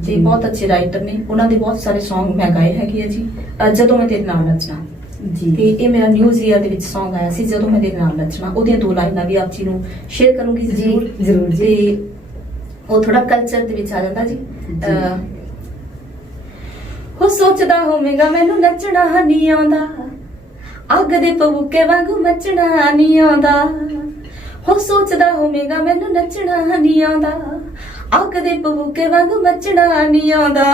ਤੇ ਬਹੁਤ ਅੱਛੇ ਰਾਈਟਰ ਨੇ, ਉਹਨਾਂ ਦੇ ਬਹੁਤ ਸਾਰੇ Song ਮੈਂ ਗਾਏ ਹੈਗੇ ਆ ਜੀ। ਜਦੋਂ ਮੈਂ ਤੇਰੇ ਨਾਲ ਨੱਚਣਾ ਜੀ, ਤੇ ਇਹ ਮੇਰਾ ਨਿਊਜ਼ੀਲੈਂਡ ਦੇ ਵਿੱਚ Song ਆਇਆ ਸੀ, ਜਦੋਂ ਮੈਂ ਤੇਰੇ ਨਾਲ ਨੱਚਣਾ। ਉਹਦੀਆਂ 2 ਲਾਈਨਾਂ ਵੀ ਆਪ ਜੀ ਨੂੰ ਸ਼ੇਅਰ ਕਰੂੰਗੀ ਜ਼ਰੂਰ ਜ਼ਰੂਰ ਜੀ। ਤੇ ਉਹ ਥੋੜਾ ਕਲਚਰ ਦੇ ਵਿੱਚ ਆ ਜਾਂਦਾ ਜੀ। ਹੋ ਸੋਚਦਾ ਹੋਵੇਗਾ ਮੈਨੂੰ ਨੱਚਣਾ ਨਹੀਂ ਆਉਂਦਾ, ਅੱਗ ਦੇ ਪਬੂਕੇ ਵਾਂਗੂ ਮੱਚਣਾ ਨਹੀਂ ਆਉਂਦਾ। ਹੋ ਸੋਚਦਾ ਹੋਵੇਗਾ ਮੈਨੂੰ ਨੱਚਣਾ ਨਹੀਂ ਆਉਂਦਾ, ਅੱਗ ਦੇ ਪਬੂਕੇ ਵਾਂਗੂ ਮੱਚਣਾ ਨਹੀਂ ਆਉਂਦਾ।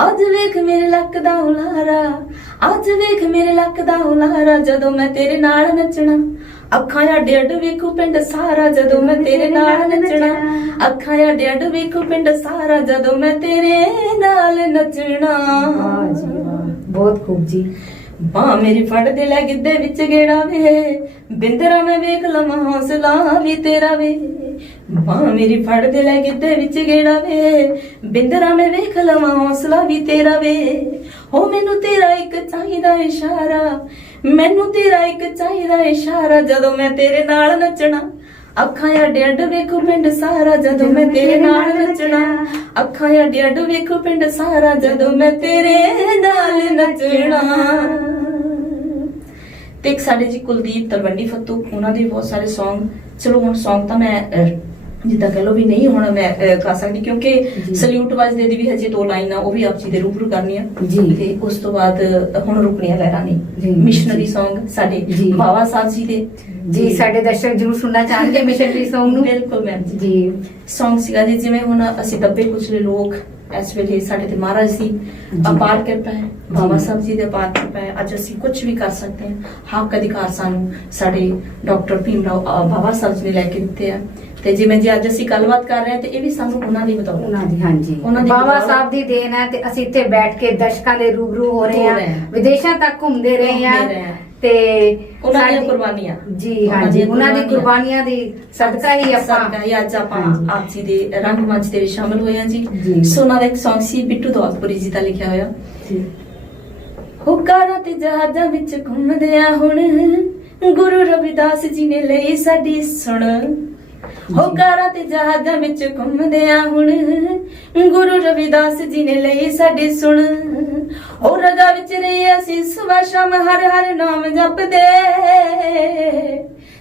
ਅੱਜ ਵੇਖ ਮੇਰੇ ਲੱਕ ਦਾ ਹੁਲਾਰਾ, ਅੱਜ ਵੇਖ ਮੇਰੇ ਲੱਕ ਦਾ ਹੁਲਾਰਾ, ਜਦੋਂ ਮੈਂ ਤੇਰੇ ਨਾਲ ਨੱਚਣਾ। ਅੱਖਾਂ ਅੱਡ ਅੱਡ ਵੇਖੂ ਪਿੰਡ ਸਾਰਾ, ਜਦੋਂ ਮੈਂ ਤੇਰੇ ਨਾਲ ਨੱਚਣਾ। ਅੱਖਾਂ ਅੱਡ ਅੱਡ ਵੇਖੂ ਪਿੰਡ ਸਾਰਾ, ਜਦੋਂ ਮੈਂ ਤੇਰੇ ਨਾਲ ਨੱਚਣਾ। ਵਾਹ ਜੀ ਵਾਹ, ਬਹੁਤ ਖੂਬ ਜੀ। ਬਾਹ ਮੇਰੀ ਫੜ ਦੇ ਲੈ ਗਿੱਧੇ ਵਿੱਚ ਗੇੜਾ ਵੇ, ਬਿੰਦਰਾ ਮੈਂ ਵੇਖ ਲਵਾਂ ਹੌਸਲਾ ਵੀ ਤੇਰਾ ਵੇ। ਬਾਹ ਮੇਰੀ ਫੜ ਦੇ ਲੈ ਗਿੱਧੇ ਵਿੱਚ ਗੇੜਾ ਵੇ, ਬਿੰਦਰਾ ਮੈਂ ਵੇਖ ਲਵਾਂ ਹੌਸਲਾ ਵੀ ਤੇਰਾ ਵੇ। ਹੋ ਮੈਨੂੰ ਤੇਰਾ ਇੱਕ ਚਾਹੀਦਾ ਇਸ਼ਾਰਾ, ਮੈਨੂੰ ਤੇਰਾ ਇੱਕ ਚਾਹੀਦਾ ਇਸ਼ਾਰਾ, ਜਦੋਂ ਮੈਂ ਤੇਰੇ ਨਾਲ ਨੱਚਣਾ। ਅੱਖਾਂ ਅੱਡ ਅੱਡ ਵੇਖੋ ਪਿੰਡ ਸਾਰਾ, ਜਦੋਂ ਮੈਂ ਤੇਰੇ ਨਾਲ ਨੱਚਣਾ। ਅੱਖਾਂ ਅੱਡ ਅੱਡ ਵੇਖੋ ਪਿੰਡ ਸਾਰਾ, ਜਦੋਂ ਮੈਂ ਤੇਰੇ ਨਾਲ ਨੱਚਣਾ। ਤੇ ਇੱਕ ਸਾਡੇ ਜੀ ਕੁਲਦੀਪ ਤਲਵੰਡੀ ਫੱਤੂ, ਉਹਨਾਂ ਦੇ ਬਹੁਤ ਸਾਰੇ Song, ਚਲੋ ਹੁਣ Song ਤਾਂ ਮੈਂ ਜਿੱਦਾਂ ਕਹ ਲੋ ਵੀ ਨਹੀਂ ਹੁਣ ਮੈਂ ਕਰ ਸਕਦੀ, ਕਿਉਂਕਿ ਸਲੂਟ ਵਾਜ ਦੇ ਦੀ ਵੀ ਹਜੇ 2 ਲਾਈਨਾਂ ਉਹ ਵੀ ਆਪ ਜੀ ਦੇ ਰੂਬਰੂ ਕਰਨੀਆਂ ਜੀ। ਤੇ ਉਸ ਤੋਂ ਬਾਅਦ ਹੁਣ ਰੁਕਣੀਆਂ ਲਹਿਰਾਂ ਨੇ, ਮਿਸ਼ਨਰੀ Song ਸਾਡੇ ਬਾਵਾ ਸਾਹਿਬ ਜੀ ਦੇ ਜੀ। ਸਾਡੇ ਦਰਸ਼ਕ ਜਰੂਰ ਸੁਣਨਾ ਚਾਹਣਗੇ ਮਿਸ਼ਨਰੀ Song ਨੂੰ। ਬਿਲਕੁਲ ਮੈਮ ਜੀ। Song ਸੀਗਾ ਜੀ, ਜਿਵੇਂ ਹੁਣ ਅਸੀਂ ਦੱਬੇ ਕੁਚਲੇ ਲੋਕ, ਇਸ ਵੇਲੇ ਸਾਡੇ ਤੇ ਮਹਾਰਾਜ ਦੀ ਅਪਾਰ ਕਿਰਪਾ ਹੈ, ਬਾਬਾ ਸਾਹਿਬ ਜੀ ਦੇ ਅਪਾਰ ਕਿਰਪਾ ਹੈ। ਅੱਜ ਅਸੀਂ ਕੁਝ ਵੀ ਕਰ ਸਕਦੇ ਹਾਂ। ਹੱਕ ਅਧਿਕਾਰ ਸਾਨੂੰ ਸਾਡੇ ਡਾਕਟਰ ਭੀਮ ਰਾਓ ਬਾਬਾ ਸਾਹਿਬ ਜੀ ਨੇ ਲੈ ਕੇ ਦਿੱਤੇ ਆ। ਤੇ ਜਿਵੇਂ ਜੀ ਅੱਜ ਅਸੀਂ ਗੱਲਬਾਤ ਕਰ ਰਹੇ ਹਾਂ ਤੇ ਇਹ ਵੀ ਸਾਨੂੰ ਉਹਨਾਂ ਦੀ ਬਤੌਰ, ਉਹਨਾਂ ਦੀ, ਹਾਂਜੀ, ਉਹਨਾਂ ਦੀ ਬਾਬਾ ਸਾਹਿਬ ਦੀ ਦੇਣ ਹੈ। ਤੇ ਅਸੀਂ ਇੱਥੇ ਬੈਠ ਕੇ ਦਰਸ਼ਕਾਂ ਦੇ ਰੂਬਰੂ ਹੋ ਰਹੇ ਹਾਂ, ਵਿਦੇਸ਼ਾਂ ਤੱਕ ਘੁੰਮਦੇ ਰਹੇ ਹਾਂ ਤੇ ਉਹਨਾਂ ਦੀਆਂ ਕੁਰਬਾਨੀਆਂ ਜੀ, ਹਾਂਜੀ, ਉਹਨਾਂ ਦੀ ਕੁਰਬਾਨੀਆਂ ਦੀ ਸਦਕਾ ਹੀ ਆਪਾਂ ਅੱਜ ਆਪਾਂ ਆਪ ਜੀ ਦੇ ਰੰਗ ਮੰਚ ਦੇ ਵਿੱਚ ਸ਼ਾਮਲ ਹੋਏ ਹਾਂ ਜੀ। ਸੋ ਉਹਨਾਂ ਦਾ ਇੱਕ Song ਸੀ ਬਿੱਟੂ ਦੌਲਤਪੁਰੀ ਜੀ ਦਾ ਲਿਖਿਆ ਹੋਇਆ। ਹੋ ਕਾਰਾਂ ਤੇ ਜਹਾਜ਼ਾਂ ਵਿੱਚ ਘੁੰਮਦੇ ਆ ਹੁਣ, ਗੁਰੂ ਰਵਿਦਾਸ ਜੀ ਨੇ ਲਈ ਸਾਡੀ ਸੁਣ। ਹੋ ਕਾਰਾਂ ਤੇ ਜਹਾਜ਼ਾਂ ਵਿੱਚ ਘੁੰਮਦੇ ਆ ਹੁਣ ਗੁਰੂ ਰਵਿਦਾਸ ਜੀ ਨੇ ਲਈ ਸਾਡੀ ਸੁਣ ਹੋ ਰਜਾ ਵਿੱਚ ਰਹੀ ਅਸੀਂ ਸੁਬਹ ਸ਼ਾਮ ਹਰ ਹਰ ਨਾਮ ਜਪਦੇ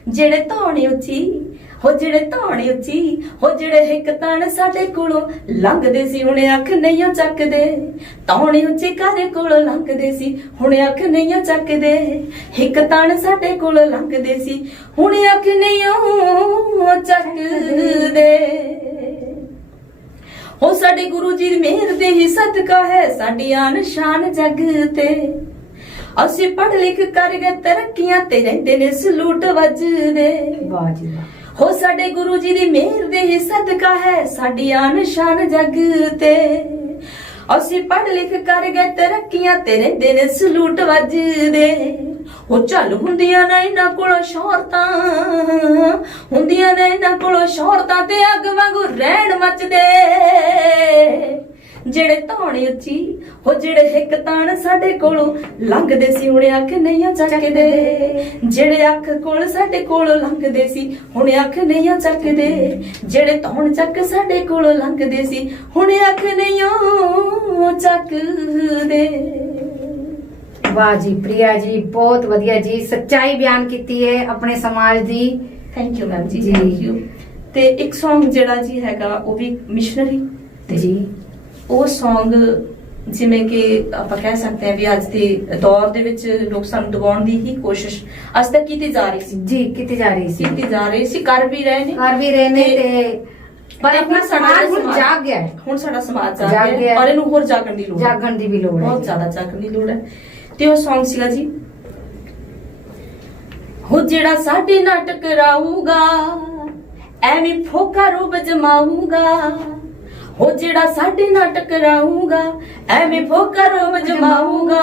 ਜਿਹੜੇ ਧੌਣੇ ਉੱਚੀ ਹੋ ਜਿਹੜੇ ਧੌਣੇ ਉੱਚੀ ਹੋ ਜਿਹੜੇ ਇੱਕ ਤਣ ਸਾਡੇ ਕੋਲੋਂ ਲੰਘਦੇ ਸੀ ਹੁਣ ਅੱਖ ਨਹੀਂ ਚੱਕਦੇ ਧੌਣੇ ਉੱਚੇ ਘਰ ਕੋਲੋਂ ਲੰਘਦੇ ਸੀ ਹੁਣ ਅੱਖ ਨਹੀਂ ਚੱਕਦੇ ਇੱਕ ਤਣ ਸਾਡੇ ਕੋਲੋਂ ਲੰਘਦੇ ਸੀ ਹੁਣ ਅੱਖ ਨਹੀਂ ਚੱਕਦੇ ਹੋ ਸਾਡੇ ਗੁਰੂ ਜੀ ਦੀ ਮਿਹਰ ਦੇ ਹੀ ਸਦਕਾ ਹੈ ਸਾਡੀ ਆਨ ਸ਼ਾਨ ਜਗ ਤੇ ਅਸੀਂ ਪੜ੍ਹ ਲਿਖ ਕਰ ਗਏ ਤਰੱਕੀਆਂ ਤੇ ਰਹਿੰਦੇ ਨੇ ਸਲੂਟ ਵੱਜਦੇ ਵਾਹ ਜੀ ਵਾਹ ਹੋ ਸਾਡੇ ਗੁਰੂ ਜੀ ਦੀ ਮਿਹਰ ਦੇ ਹੀ ਸਦਕਾ ਹੈ ਸਾਡੀ ਆਨ ਸ਼ਾਨ ਜਗ ਤੇ ਅਸੀਂ ਪੜ੍ਹ ਲਿਖ ਕਰ ਗਏ ਤਰੱਕੀਆਂ ਤੇ ਰਹਿੰਦੇ ਨੇ ਸਲੂਟ ਵੱਜਦੇ ਹੋ ਚੱਲ ਹੁੰਦੀਆਂ ਨੇ ਇਹਨਾਂ ਕੋਲੋਂ ਸ਼ੌਹਰਤਾਂ ਹੁੰਦੀਆਂ ਨੇ ਇਹਨਾਂ ਕੋਲੋਂ ਸ਼ੌਹਰਤਾਂ ਤੇ ਅੱਗ ਵਾਂਗੂ ਰਹਿਣ ਮੱਚਦੇ ਜਿਹੜੇ ਧੌਣੇ ਉੱਚੀ ਹੋ ਜਿਹੜੇ ਇੱਕ ਤਾਣ ਸਾਡੇ ਕੋਲੋਂ ਲੰਘਦੇ ਸੀ ਹੁਣ ਅੱਖ ਨਹੀਂ ਚੱਕਦੇ ਜਿਹੜੇ ਅੱਖ ਕੋਲ ਸਾਡੇ ਕੋਲੋਂ ਲੰਘਦੇ ਸੀ ਹੁਣ ਅੱਖ ਨਹੀਂ ਚੱਕਦੇ ਜਿਹੜੇ ਧੌਣ ਚੱਕ ਸਾਡੇ ਕੋਲੋਂ ਲੰਘਦੇ ਸੀ ਹੁਣ ਅੱਖ ਨਹੀਂ ਚੱਕਦੇ ਵਾਹ ਜੀ ਪ੍ਰਿਆ ਜੀ ਬਹੁਤ ਵਧੀਆ ਜੀ ਸੱਚਾਈ ਬਿਆਨ ਕੀਤੀ ਹੈ ਆਪਣੇ ਸਮਾਜ ਦੀ ਥੈਂਕ ਯੂ ਮੈਮ ਜੀ ਥੈਂਕ ਯੂ ਤੇ ਇੱਕ Song ਜਿਹੜਾ ਜੀ ਹੈਗਾ ਉਹ ਵੀ ਮਿਸ਼ਨਰੀ ਜੀ ਉਹ Song ਜਿਵੇਂ ਕਿ ਆਪਾਂ ਕਹਿ ਸਕਦੇ ਹਾਂ ਵੀ ਅੱਜ ਦੇ ਦੌਰ ਦੇ ਵਿੱਚ ਲੋਕ ਸਾਨੂੰ ਦਬਾਉਣ ਦੀ ਹੀ ਕੋਸ਼ਿਸ਼ ਅੱਜ ਤੱਕ ਕੀਤੀ ਜਾ ਰਹੀ ਸੀ ਜੀ ਕੀਤੀ ਜਾ ਰਹੀ ਸੀ ਕਰ ਵੀ ਰਹੇ ਨੇ ਤੇ ਪਰ ਆਪਣਾ ਸਮਾਜ ਹੁਣ ਜਾਗ ਗਿਆ ਹੈ ਹੁਣ ਸਾਡਾ ਸਮਾਜ ਜਾਗ ਗਿਆ ਔਰ ਇਹਨੂੰ ਹੋਰ ਜਾਗਣ ਦੀ ਲੋੜ ਹੈ ਬਹੁਤ ਜ਼ਿਆਦਾ ਜਾਗਣ ਦੀ ਲੋੜ ਹੈ ਤੇ ਉਹ Song ਸੀਗਾ ਜੀ ਹੋ ਜਿਹੜਾ ਸਾਡੇ ਨਾਲ ਟਕਰਾਊਗਾ ਐਵੇਂ ਫੋਕਾ ਰੂਪ ਜਮਾਊਗਾ ਹੋ ਜਿਹੜਾ ਸਾਡੇ ਨਾਲ ਟਕਰਾਊਗਾ ਐਵੇਂ ਫੋਕਾ ਰੂਪ ਜਮਾਊਗਾ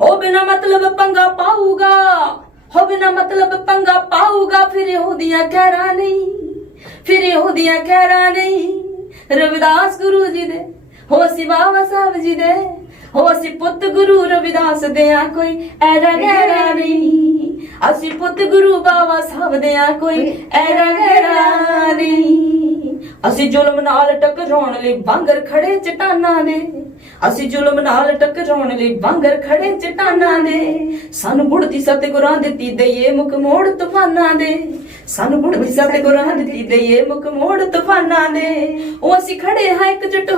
ਹੋ ਬਿਨਾ ਮਤਲਬ ਪੰਗਾ ਪਾਊਗਾ ਫਿਰ ਉਹਦੀਆਂ ਕਹਿਰਾਂ ਨਹੀਂ ਰਵਿਦਾਸ ਗੁਰੂ ਜੀ ਦੇ ਹੋ ਅਸੀਂ ਬਾਬਾ ਸਾਹਿਬ ਜੀ ਦੇ ਹੋ ਅਸੀਂ ਪੁੱਤ ਗੁਰੂ ਰਵਿਦਾਸ ਦੇ ਆ ਕੋਈ ਐਰਾ ਗਹਿਰਾ ਨਹੀਂ ਅਸੀਂ ਪੁੱਤ ਗੁਰੂ ਬਾਬਾ ਸਾਹਿਬ ਦੇ ਆ ਕੋਈ ਐਰਾ ਗਹਿਰਾ ਨਹੀਂ ਅਸੀਂ ਜ਼ੁਲਮ ਨਾਲ ਟਕਰਾਉਣ ਲਈ ਵਾਂਗਰ ਖੜੇ ਚਟਾਨਾਂ ਦੇ ਸਾਨੂੰ ਬੁੜਦੀ ਸਤਿਗੁਰਾਂ ਦਿੱਤੀ ਦਈਏ ਮੁਖ ਮੋੜ ਤੂਫਾਨਾਂ ਦੇ ਉਹ ਅਸੀਂ ਖੜੇ ਹਾਂ ਇਕਜੁੱਟ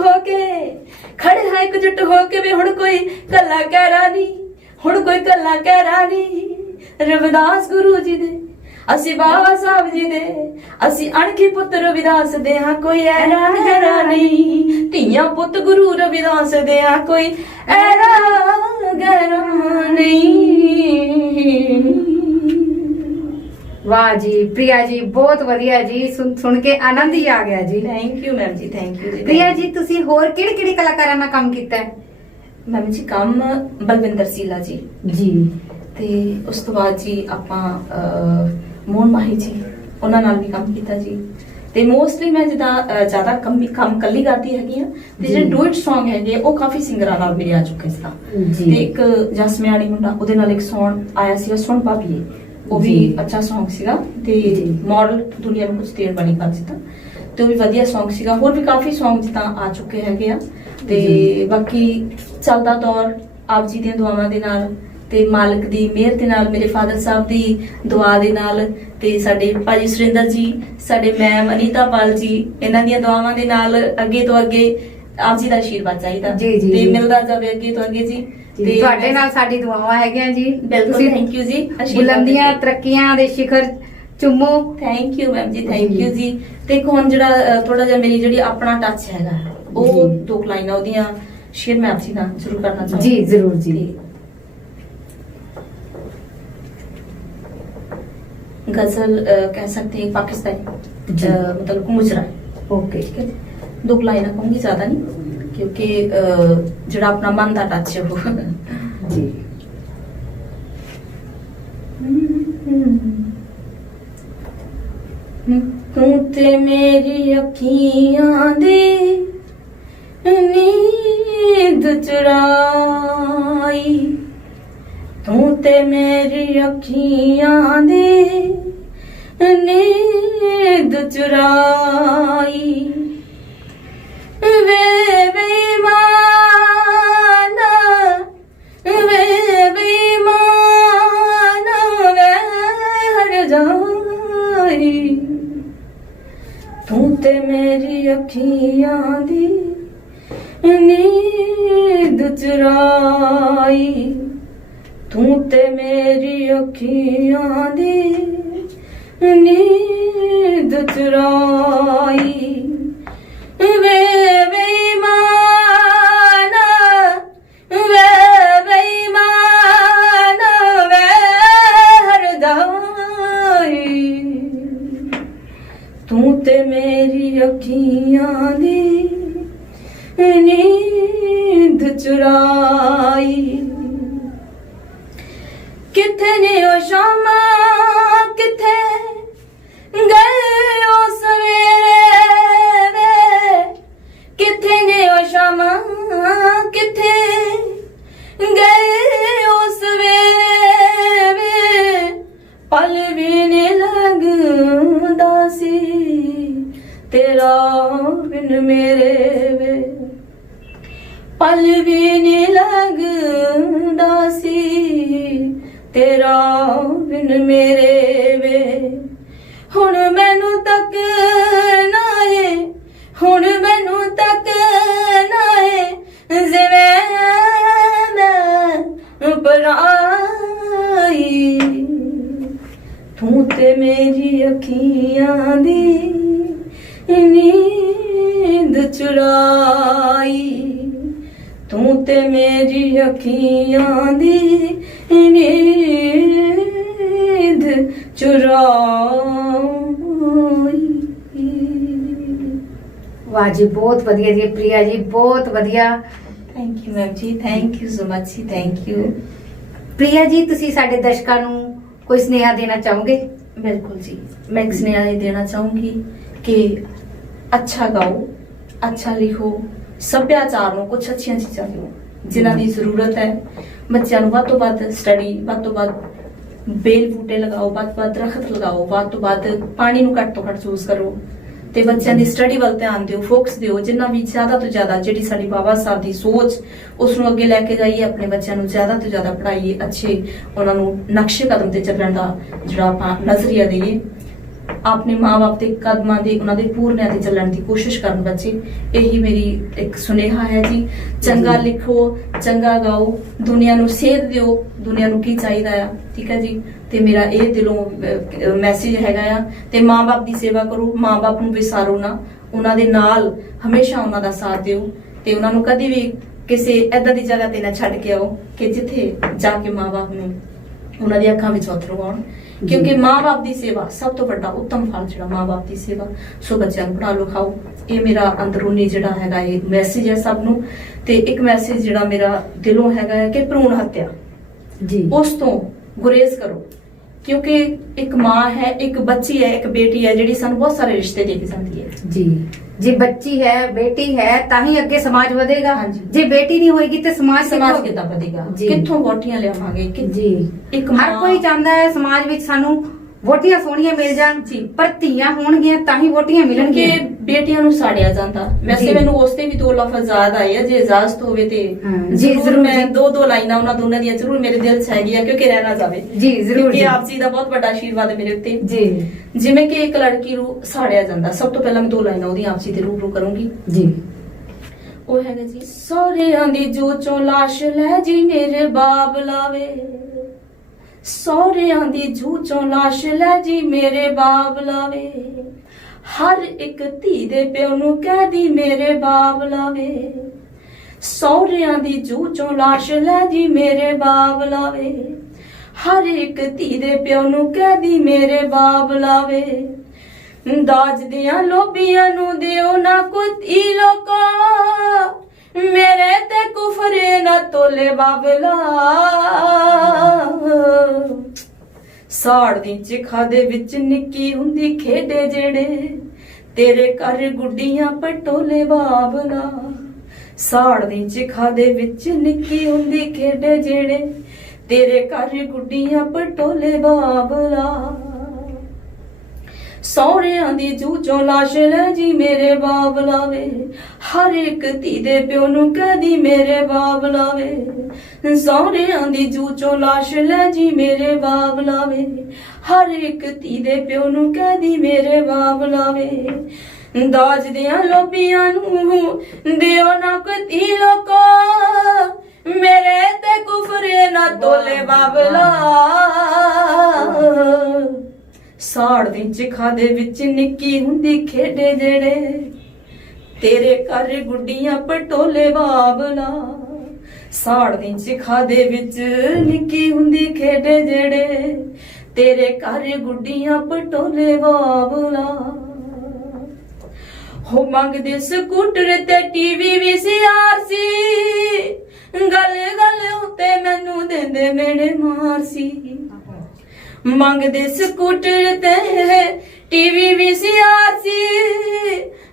ਹੋ ਕੇ ਵੀ ਹੁਣ ਕੋਈ ਕੱਲਾ ਕਹਿਰਾ ਨਹੀਂ ਰਵਿਦਾਸ ਗੁਰੂ ਜੀ ਦੇ ਅਸੀਂ ਬਾਬਾ ਸਾਹਿਬ ਜੀ ਦੇ ਅਸੀਂ ਅਣਖੀ ਪੁੱਤ ਰਵਿਦਾਸ ਦੇ ਹਾਂ ਕੋਈ ਐਰਾ ਗਹਿਰਾ ਨਹੀਂ ਧੀਆਂ ਪੁੱਤ ਗੁਰੂ ਰਵਿਦਾਸ ਦੇ ਹਾਂ ਕੋਈ ਐਰਾ ਗਹਿਰਾ ਨਹੀਂ ਵਾਹ ਜੀ ਪ੍ਰਿਆ ਜੀ ਬਹੁਤ ਵਧੀਆ ਜੀ ਸੁਣ ਕੇ ਆਨੰਦ ਹੀ ਆ ਗਿਆ ਜੀ ਥੈਂਕ ਯੂ ਮੈਮ ਜੀ ਥੈਂਕ ਯੂ ਜੀ ਪ੍ਰਿਆ ਜੀ ਤੁਸੀਂ ਹੋਰ ਕਿਹੜੇ ਕਲਾਕਾਰਾਂ ਨਾਲ ਕੰਮ ਕੀਤਾ ਹੈ ਮੈਮ ਜੀ ਕੰਮ ਬਲਵਿੰਦਰ ਸੀਲਾ ਜੀ ਤੇ ਉਸ ਤੋਂ ਬਾਅਦ ਜੀ ਆਪਾਂ ਮੋਹਨ ਮਾਹੀ ਜੀ ਉਹਨਾਂ ਨਾਲ ਵੀ ਕੰਮ ਕੀਤਾ ਜੀ ਤੇ ਮੋਸਟਲੀ ਮੈਂ ਜਿੱਦਾਂ ਜ਼ਿਆਦਾ ਕੰਮ ਕੱਲੀ ਕਰਦੀ ਹੈਗੀ ਆ ਤੇ ਜਿਹੜੇ ਡੂਇਟ Song ਹੈਗੇ ਉਹ ਕਾਫੀ ਸਿੰਗਰਾਂ ਨਾਲ ਮੇਰੇ ਆ ਚੁੱਕੇ ਸੀ ਤੇ ਇੱਕ ਜਸਮਿਆਣੀ ਮੁੰਡਾ ਉਹਦੇ ਨਾਲ ਇੱਕ Song ਆਇਆ ਸੀ ਸੁਣ ਪਾਪੀਏ ਉਹ ਵੀ ਅੱਛਾ Song ਸੀਗਾ ਤੇ ਮਾਡਲ ਦੁਨੀਆ ਨੂੰ ਕੁਝ ਦੇਰ ਬਣੀ ਪਾਕਿਸਤਾਨ ਤੇ ਉਹ ਵੀ ਵਧੀਆ Song ਸੀਗਾ ਹੋਰ ਵੀ ਕਾਫੀ Song ਜਿੱਦਾਂ ਆ ਚੁੱਕੇ ਹੈਗੇ ਆ ਤੇ ਬਾਕੀ ਚੱਲਦਾ ਦੌਰ ਆਪ ਜੀ ਦੀਆਂ ਦੁਆਵਾਂ ਦੇ ਨਾਲ ਤੇ ਮਾਲਕ ਦੀ ਮਿਹਰ ਦੇ ਨਾਲ ਮੇਰੇ ਫਾਦਰ ਸਾਹਿਬ ਦੀ ਦੁਆ ਦੇ ਨਾਲ ਤੇ ਸਾਡੇ ਭਾਜੀ ਸੁਰਿੰਦਰ ਜੀ ਸਾਡੇ ਮੈਮ ਅਨੀਤਾ ਪਾਲ ਜੀ ਇਹਨਾਂ ਦੀਆਂ ਦੁਆਵਾਂ ਦੇ ਨਾਲ ਅੱਗੇ ਤੋਂ ਅੱਗੇ ਆਪ ਜੀ ਦਾ ਆਸ਼ੀਰਵਾਦ ਚਾਹੀਦਾ ਤੇ ਮਿਲਦਾ ਜਾਵੇ ਅੱਗੇ ਤੋਂ ਅੱਗੇ ਜੀ ਤੇ ਤੁਹਾਡੇ ਨਾਲ ਸਾਡੀ ਦੁਆਵਾਂ ਹੈਗੀਆਂ ਜੀ ਬਿਲਕੁਲ ਥੈਂਕ ਯੂ ਜੀ ਬੁਲੰਦੀਆਂ ਤਰੱਕੀਆਂ ਦੇ ਸ਼ਿਖਰ ਚੁੰਮੋ ਥੈਂਕ ਯੂ ਮੈਮ ਜੀ ਥੈਂਕ ਯੂ ਜੀ ਤੇ ਹੁਣ ਜਿਹੜਾ ਥੋੜਾ ਜਿਹਾ ਮੇਰੀ ਜਿਹੜੀ ਆਪਣਾ ਟੱਚ ਹੈਗਾ ਉਹ ਦੋ ਲਾਈਨਾਂ ਉਹਦੀਆਂ ਸ਼ੇਅਰ ਮੈਂ ਆਪ ਜੀ ਨਾਲ ਜ਼ਰੂਰ ਕਰਨਾ ਚਾਹੁੰਦੀ ਜੀ ਜ਼ਰੂਰ ਜੀ गजल कह सकते हैं पाकिस्तानी मतलब मुजरा ओके ठीक है दो लाइन कहूंगी ज्यादा नहीं क्योंकि जरा अपना मन का टच है वो जी तू ते मेरी अखियां दे नींद चुराई तू ते मेरी अखियां दे नींद चुराई वे बेईमाना वे बेईमाना वे हर जाई तू ते मेरी अखियां दी नींद चुराई तू ते मेरी अखियां दी नींद चुराई वे बेईमाना वे बेईमाना वे हर जाई तू ते मेरी अखियां दी नींद चुराई किथे ने ओ शामा किथे गए ओ सवेरे वे किथे ने ओ शामा किथे गए ओ सवेरे वे पल भी नहीं लगदा सी तेरा बिन मेरे वे पल भी नहीं लगदा सी तेरा बिन मेरे वे हुण मैनू तक नाए हुण मैनू तक नाए जिवें मैं पराई तू ते मेरी अखियां दी नींद चुराई तू ते मेरी अखियां दी नींद चुराई। वाह जी, बहुत वधिया जी प्रिया जी, बहुत वधिया। Thank you ma'am ji, thank you so much ji, thank you. Priya ji, ਤੁਸੀਂ ਸਾਡੇ ਦਰਸ਼ਕਾਂ ਨੂੰ ਕੋਈ ਸੁਨੇਹਾ ਦੇਣਾ ਚਾਹੋਗੇ? बिल्कुल जी, मैं एक सुनेहा ये देना चाहूंगी कि अच्छा गाओ, अच्छा लिखो, ਸੱਭਿਆਚਾਰ ਨੂੰ ਕੁਝ ਅੱਛੀਆਂ ਚੀਜ਼ਾਂ ਦਿਓ ਜਿਨ੍ਹਾਂ ਦੀ ਜ਼ਰੂਰਤ ਹੈ। ਬੱਚਿਆਂ ਨੂੰ ਵੱਧ ਤੋਂ ਵੱਧ ਸਟੱਡੀ, ਵੱਧ ਤੋਂ ਵੱਧ ਬੇਲ ਬੂਟੇ ਲਗਾਓ, ਵੱਧ ਤੋਂ ਵੱਧ ਦਰਖਤ ਲਗਾਓ, ਵੱਧ ਤੋਂ ਵੱਧ ਪਾਣੀ ਨੂੰ ਘੱਟ ਤੋਂ ਘੱਟ ਯੂਜ਼ ਕਰੋ ਤੇ ਬੱਚਿਆਂ ਦੀ ਸਟੱਡੀ ਵੱਲ ਧਿਆਨ ਦਿਓ, ਫੋਕਸ ਦਿਓ। ਜਿੰਨਾ ਵੀ ਜ਼ਿਆਦਾ ਤੋਂ ਜ਼ਿਆਦਾ ਜਿਹੜੀ ਸਾਡੀ ਬਾਬਾ ਸਾਹਿਬ ਦੀ ਸੋਚ ਉਸ ਨੂੰ ਅੱਗੇ ਲੈ ਕੇ ਜਾਈਏ, ਆਪਣੇ ਬੱਚਿਆਂ ਨੂੰ ਜ਼ਿਆਦਾ ਤੋਂ ਜ਼ਿਆਦਾ ਪੜ੍ਹਾਈਏ, ਅੱਛੇ ਉਹਨਾਂ ਨੂੰ ਨਕਸ਼ੇ ਕਦਮ ਤੇ ਚੱਲਣ ਦਾ ਜਿਹੜਾ ਆਪਾਂ ਨਜ਼ਰੀਆ ਦੇਈਏ। ਆਪਣੇ ਮਾਂ-ਬਾਪ ਦੇ ਕਦਮਾਂ ਦੇ ਉਹਨਾਂ ਦੇ ਪੂਰਨਿਆਂ ਤੇ ਚੱਲਣ ਦੀ ਕੋਸ਼ਿਸ਼ ਕਰਨ ਬੱਚੇ। ਇਹੀ ਮੇਰੀ ਇੱਕ ਸੁਨੇਹਾ ਹੈ ਜੀ। ਚੰਗਾ ਲਿਖੋ, ਚੰਗਾ ਗਾਓ, ਦੁਨੀਆ ਨੂੰ ਸੇਧ ਦਿਓ, ਦੁਨੀਆ ਨੂੰ ਕੀ ਚਾਹੀਦਾ ਆ, ਠੀਕ ਹੈ ਜੀ। ਤੇ ਮੇਰਾ ਇਹ ਦਿਲੋਂ ਮੈਸੇਜ ਹੈਗਾ ਆ। ਤੇ ਮਾਂ-ਬਾਪ ਦੀ ਸੇਵਾ ਕਰੋ, ਮਾਂ-ਬਾਪ ਨੂੰ ਵਿਸਾਰੋ ਨਾ, ਉਹਨਾਂ ਦੇ ਨਾਲ ਹਮੇਸ਼ਾ ਉਹਨਾਂ ਦਾ ਸਾਥ ਦਿਓ ਤੇ ਉਹਨਾਂ ਨੂੰ ਕਦੀ ਵੀ ਕਿਸੇ ਏਦਾਂ ਦੀ ਜਗ੍ਹਾ ਤੇ ਨਾ ਛੱਡ ਕੇ ਆਓ ਕਿ ਜਿੱਥੇ ਜਾ ਕੇ ਮਾਂ-ਬਾਪ ਨੂੰ ਉਹਨਾਂ ਦੀ ਅੱਖਾਂ ਵਿੱਚ ਅਥਰੂ ਆਉਣ। ਕਿਉਂਕਿ ਮਾਂ-ਬਾਪ ਦੀ ਸੇਵਾ ਸਭ ਤੋਂ ਵੱਡਾ ਉੱਤਮ ਫਲ ਜਿਹੜਾ ਮਾਂ-ਬਾਪ ਦੀ ਸੇਵਾ। ਸੋ ਬੱਚਿਆਂ ਨੂੰ ਪੜ੍ਹਾ ਲਿਖਾਓ। ਇਹ ਮੇਰਾ ਅੰਦਰੂਨੀ ਜਿਹੜਾ ਹੈਗਾ ਇਹ ਮੈਸੇਜ ਹੈ ਸਭ ਨੂੰ। ਤੇ ਇੱਕ ਮੈਸੇਜ ਜਿਹੜਾ ਮੇਰਾ ਦਿਲੋਂ ਹੈਗਾ ਹੈ ਕਿ ਭਰੂਣ ਹੱਤਿਆ ਜੀ, ਉਸ ਤੋਂ ਗੁਰੇਜ਼ ਕਰੋ। ਕਿਉਂਕਿ ਇੱਕ ਮਾਂ ਹੈ, ਇੱਕ ਬੱਚੀ ਹੈ, ਇੱਕ ਬੇਟੀ ਹੈ ਜਿਹੜੀ ਸਾਨੂੰ ਬਹੁਤ ਸਾਰੇ ਰਿਸ਼ਤੇ ਦੇ ਕੇ ਜਾਂਦੀ ਹੈ ਜੀ। ਜੇ ਬੱਚੀ ਹੈ, ਬੇਟੀ ਹੈ ਤਾਂ ਹੀ ਅੱਗੇ ਸਮਾਜ ਵਧੇਗਾ। ਹਾਂਜੀ। ਜੇ ਬੇਟੀ ਨਹੀਂ ਹੋਏਗੀ ਤੇ ਸਮਾਜ ਕਿੱਦਾਂ ਵਧੇਗਾ? ਜੀ। ਕਿੱਥੋਂ ਵੋਟੀਆਂ ਲਿਆਵਾਂਗੇ? ਜੀ, ਇੱਕ ਹਰ ਕੋਈ ਚਾਹੁੰਦਾ ਹੈ ਸਮਾਜ ਵਿੱਚ ਸਾਨੂੰ ਵੋਟੀਆਂ ਸੋਹਣੀਆਂ ਮਿਲ ਜਾਣ ਜੀ, ਪਰ ਧੀਆਂ ਹੋਣਗੀਆਂ ਤਾਂ ਹੀ ਵੋਟੀਆਂ ਮਿਲਣਗੀਆਂ। ਕਿ ਬੇਟੀਆਂ ਨੂੰ ਸਾੜਿਆ ਜਾਂਦਾ। ਵੈਸੇ ਜੀ। ਮੈਨੂੰ ਉਸ ਤੇ ਵੀ ਦੋ ਲਫ਼ਜ਼ ਯਾਦ ਆਏ ਆ, ਜੇ ਇਜਾਜ਼ਤ ਹੋਵੇ ਤੇ ਜੀ, ਜ਼ਰੂਰ ਮੈਂ ਜੀ। ਦੋ ਲਾਈਨਾਂ ਉਹਨਾਂ ਦੋਨਾਂ ਦੀਆਂ ਜ਼ਰੂਰ ਮੇਰੇ ਦਿਲ 'ਚ ਹੈਗੀ ਆ, ਕਿਉਂਕਿ ਰਹਿ ਨਾ ਜਾਵੇ ਜੀ, ਜ਼ਰੂਰ ਕਿਉਂਕਿ ਜੀ। ਆਪ ਜੀ ਦਾ ਬਹੁਤ ਵੱਡਾ ਆਸ਼ੀਰਵਾਦ ਹੈ ਮੇਰੇ ਉੱਤੇ। ਜੀ ਜਿਵੇਂ ਕਿ ਇੱਕ ਲੜਕੀ ਨੂੰ ਸਾੜਿਆ ਜਾਂਦਾ, ਸਭ ਤੋਂ ਪਹਿਲਾਂ ਮੈਂ ਦੋ ਲਾਈਨਾਂ ਉਹਦੀ ਆਪ ਜੀ ਤੇ ਰੂਬਰੂ ਕਰੂੰਗੀ। ਜੀ। ਉਹ ਹੈਗਾ ਜੀ, ਸਹੁਰਿਆਂ ਦੀ ਜੂ ਚੋਂ ਲਾਸ਼ ਲੈ ਜੀ ਮੇਰੇ ਬਾਬ ਲਾਵੇ, ਸਹੁਰਿਆਂ ਦੀ ਜੂ ਚੋਂ ਲਾਸ਼ ਲੈ ਜੀ ਮੇਰੇ ਬਾਬ ਲਾਵੇ, ਹਰ ਇੱਕ ਧੀ ਦੇ ਪਿਓ ਨੂੰ ਕਹਿ ਦੀ ਮੇਰੇ ਬਾਬ ਲਾਵੇ, ਸਹੁਰਿਆਂ ਦੀ ਜੂ ਚੋਂ ਲਾਸ਼ ਲੈ ਜੀ ਮੇਰੇ ਬਾਬ ਲਾਵੇ, ਹਰ ਇੱਕ ਧੀ ਦੇ ਪਿਓ ਨੂੰ ਕਹਿ ਦੀ ਮੇਰੇ ਬਾਬ ਲਾਵੇ, ਦਾਜ ਦੀਆਂ ਲੋਬੀਆਂ ਨੂੰ ਦਿਓ ਨਾ ਕੁੱਤੀ ਲੋਕੋ, ਮੇਰੇ ਤੇ ਕੁਫਰੇ ਨਾ ਤੋਲੇ ਬਾਬਲਾ, ਸਾੜ ਦੀ ਚਿਖਾ ਦੇ ਵਿੱਚ ਨਿੱਕੀ ਹੁੰਦੀ ਖੇਡੇ ਜਿਹੜੇ, ਤੇਰੇ ਘਰ ਗੁੱਡੀਆਂ ਪਟੋਲੇ ਬਾਬਲਾ, ਸਾੜ ਦੀ ਚਿਖਾ ਦੇ ਵਿੱਚ ਨਿੱਕੀ ਹੁੰਦੀ ਖੇਡੇ ਜਿਹੜੇ, ਤੇਰੇ ਘਰ ਗੁੱਡੀਆਂ ਪਟੋਲੇ ਬਾਬਲਾ। ਸਹੁਰਿਆਂ ਦੀ ਜੂ ਚੋਂ ਲਾਸ਼ ਲੈ ਜੀ ਮੇਰੇ ਬਾਪ ਲਾਵੇ, ਹਰ ਇੱਕ ਧੀ ਦੇ ਪਿਓ ਨੂੰ ਕਹਦੀ ਮੇਰੇ ਬਾਪ ਲਾਵੇ। ਸਹੁਰਿਆਂ ਦੀ ਜੂ ਚੋਂ ਲਾਸ਼ ਲੈ ਜੀ ਮੇਰੇ ਬਾਪ ਲਾਵੇ, ਹਰ ਇੱਕ ਧੀ ਦੇ ਪਿਓ ਨੂੰ ਕਹਦੀ ਮੇਰੇ ਬਾਪ ਲਾਵੇ। ਦਾਜ ਦਿਆਂ ਲੋਭੀਆਂ ਨੂੰ ਦਿਓ ਨਾ ਕਤੀ ਲੋਕੋ, ਮੇਰੇ ਤੇ ਕੁਫਰੇ ਨਾ ਤੋਲੇ ਬਾਬਲਾ। ਸਾੜ ਦੀ ਚਿਖਾ ਦੇ ਵਿੱਚ ਨਿੱਕੀ ਹੁੰਦੀ ਖੇਡੇ ਜਿਹੜੇ, ਤੇਰੇ ਘਰ ਗੁੱਡੀਆਂ ਪਟੋਲੇ ਬਾਬਲਾ। ਸਾੜ ਦੀ ਚਿਖਾ ਦੇ ਵਿੱਚ ਨਿੱਕੀ ਹੁੰਦੀ ਖੇਡੇ ਜਿਹੜੇ, ਤੇਰੇ ਘਰ ਗੁੱਡੀਆਂ ਪਟੋਲੇ ਬਾਬਲਾ। ਹੋ ਮੰਗਦੇ ਸਕੂਟਰ ਤੇ ਟੀਵੀ VCR ਸੀ, ਗੱਲ ਗੱਲ ਉੱਤੇ ਮੈਨੂੰ ਦਿੰਦੇ ਮੇਰੇ ਮਾਰ ਸੀ। ਮੰਗਦੇ ਸਕੂਟਰ ਤੇ ਟੀਵੀ VCR ਸੀ,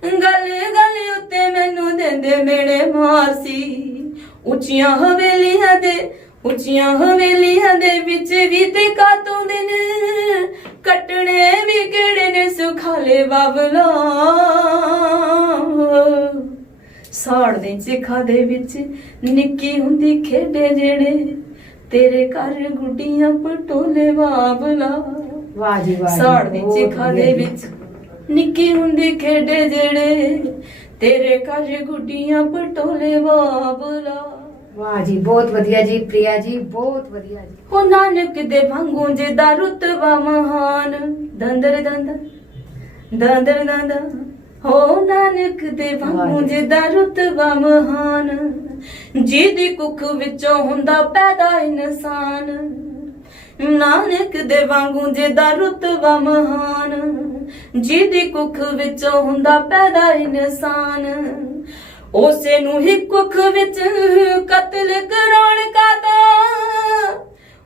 ਗੱਲ ਗੱਲ ਉੱਤੇ ਮੈਨੂੰ ਦਿੰਦੇ ਮੇਰੇ ਮਾਰ ਸੀ। ਉੱਚੀਆਂ ਹਵੇਲੀਆਂ ਦੇ ਵਿੱਚ ਵੀ ਤੇ ਕਾਤੋਂ ਦਿਨ ਕੱਟਣੇ ਵੀ ਕਿਹੜੇ ਨੇ ਸੁਖਾਲੇ ਬਾਬਲਾ। ਸਾੜ ਦੇ ਚਿਖਾ ਦੇ ਵਿੱਚ ਨਿੱਕੀ ਹੁੰਦੀ ਖੇਡੇ ਜਿਹੜੇ, ਤੇਰੇ ਘਰ ਗੁੱਡੀਆਂ ਪਟੋਲੇ ਬਾਬਲਾ। ਵਾਹ ਜੀ ਵਾਹ। ਸਾੜ ਦੇ ਚਿਖਾ ਦੇ ਵਿੱਚ ਨਿੱਕੀ ਹੁੰਦੀ ਖੇਡੇ ਜਿਹੜੇ, ਤੇਰੇ ਘਰ ਗੁੱਡੀਆਂ ਪਟੋਲੇ ਬਾਬਲਾ। ਵਾਹ ਜੀ, ਬਹੁਤ ਵਧੀਆ ਜੀ ਪ੍ਰਿਆ ਜੀ, ਬਹੁਤ ਵਧੀਆ ਜੀ। ਹੋ ਨਾਨਕ ਦੇ ਵਾਂਗੂ ਜਿਹਦਾ ਰੁਤਬਾ ਮਹਾਨ, ਦੰਦਰ ਦੰਦਰ ਦੰਦਰ ਦੰਦਰ। ਹੋ ਨਾਨਕ ਦੇ ਵਾਂਗੂ ਜਿਹਦਾ ਰੁਤਬਾ ਮਹਾਨ, ਜਿਹਦੀ ਕੁੱਖ ਵਿੱਚੋਂ ਹੁੰਦਾ ਪੈਦਾ ਇਨਸਾਨ। ਨਾਨਕ ਦੇ ਵਾਂਗੂ ਜਿਹਦਾ ਰੁਤਬਾ ਮਹਾਨ, ਜਿਹਦੀ ਕੁੱਖ ਵਿੱਚੋਂ ਹੁੰਦਾ ਪੈਦਾ ਇਨਸਾਨ। ਉਸੇ ਨੂੰ ਹੀ ਕੁੱਖ ਵਿੱਚ ਕਤਲ ਕਰਾਉਣ ਕਾਦਾ,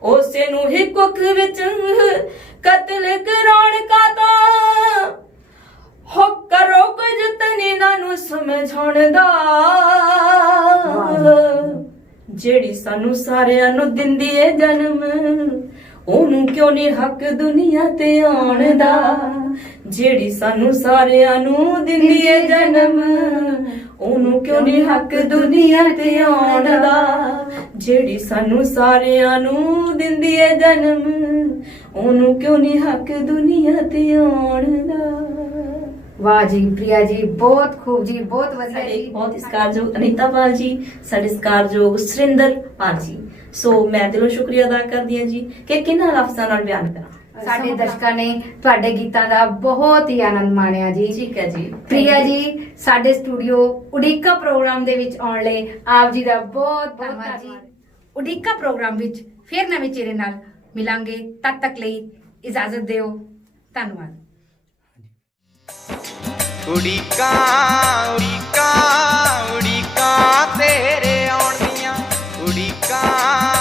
ਉਸੇ ਨੂੰ ਹੀ ਕੁੱਖ ਵਿੱਚ ਕਤਲ ਕਰਾਉਣ ਕਾਦਾ। ਹੋ ਕਰੋ ਕੁਝ ਤਨੀ ਨੂੰ ਸਮਝਾਉਣ ਦਾ, ਜਿਹੜੀ ਸਾਨੂੰ ਸਾਰਿਆਂ ਨੂੰ ਦਿੰਦੀ ਏ ਜਨਮ, ਉਹਨੂੰ ਕਿਉਂ ਨਹੀਂ ਹੱਕ ਦੁਨੀਆ ਤੇ ਆਉਣ ਦਾ। ਜਿਹੜੀ ਸਾਨੂੰ ਸਾਰਿਆਂ ਨੂੰ ਦਿੰਦੀ ਏ ਜਨਮ, ਉਹਨੂੰ ਕਿਉਂ ਨਹੀਂ ਹੱਕ ਦੁਨੀਆ ਤੇ ਆਉਣ ਦਾ। ਜਿਹੜੀ ਸਾਨੂੰ ਸਾਰਿਆਂ ਨੂੰ ਦਿੰਦੀ ਏ ਜਨਮ, ਉਹਨੂੰ ਕਿਉਂ ਨਹੀਂ ਹੱਕ ਦੁਨੀਆ ਤੇ ਆਉਣ ਦਾ। ਵਾਹ ਜੀ ਪ੍ਰਿਆ ਜੀ, ਬਹੁਤ ਖੂਬ ਜੀ, ਬਹੁਤ ਵਧੀਆ ਜੀ। ਬਹੁਤ ਸਤਿਕਾਰਯੋਗ ਅਨੀਤਾ ਪਾਲ ਜੀ, ਸਾਡੇ ਸਤਿਕਾਰਯੋਗ ਸੁਰਿੰਦਰ ਪਾਲ ਜੀ। ਸੋ ਮੈਂ ਦਿਲੋਂ ਸ਼ੁਕਰੀਆ ਅਦਾ ਕਰਦੀ ਹਾਂ ਜੀ ਕਿ ਕਿੰਨਾ ਲਫ਼ਜ਼ਾਂ ਨਾਲ ਬਿਆਨ ਕਰਾਂ। ਸਾਡੇ ਦਰਸ਼ਕਾਂ ਨੇ ਤੁਹਾਡੇ ਗੀਤਾਂ ਦਾ ਬਹੁਤ ਹੀ ਆਨੰਦ ਮਾਣਿਆ ਜੀ। ਠੀਕ ਹੈ ਜੀ। ਪ੍ਰਿਆ ਜੀ, ਸਾਡੇ ਸਟੂਡੀਓ ਉਡੀਕਾ ਪ੍ਰੋਗਰਾਮ ਦੇ ਵਿੱਚ ਆਉਣ ਲਈ ਆਪ ਜੀ ਦਾ ਬਹੁਤ ਧੰਨਵਾਦ ਜੀ। ਉਡੀਕਾ ਪ੍ਰੋਗਰਾਮ ਵਿੱਚ ਫਿਰ ਨਵੇਂ ਚਿਹਰੇ ਨਾਲ ਮਿਲਾਂਗੇ, ਤਦ ਤੱਕ ਲਈ ਇਜਾਜ਼ਤ ਦਿਓ। ਧੰਨਵਾਦ। ਉਡੀਕਾਂ ਉਡੀਕਾਂ ਉਡੀਕਾਂ ਤੇਰੇ ਆਉਣ ਦੀਆਂ, ਉਡੀਕਾਂ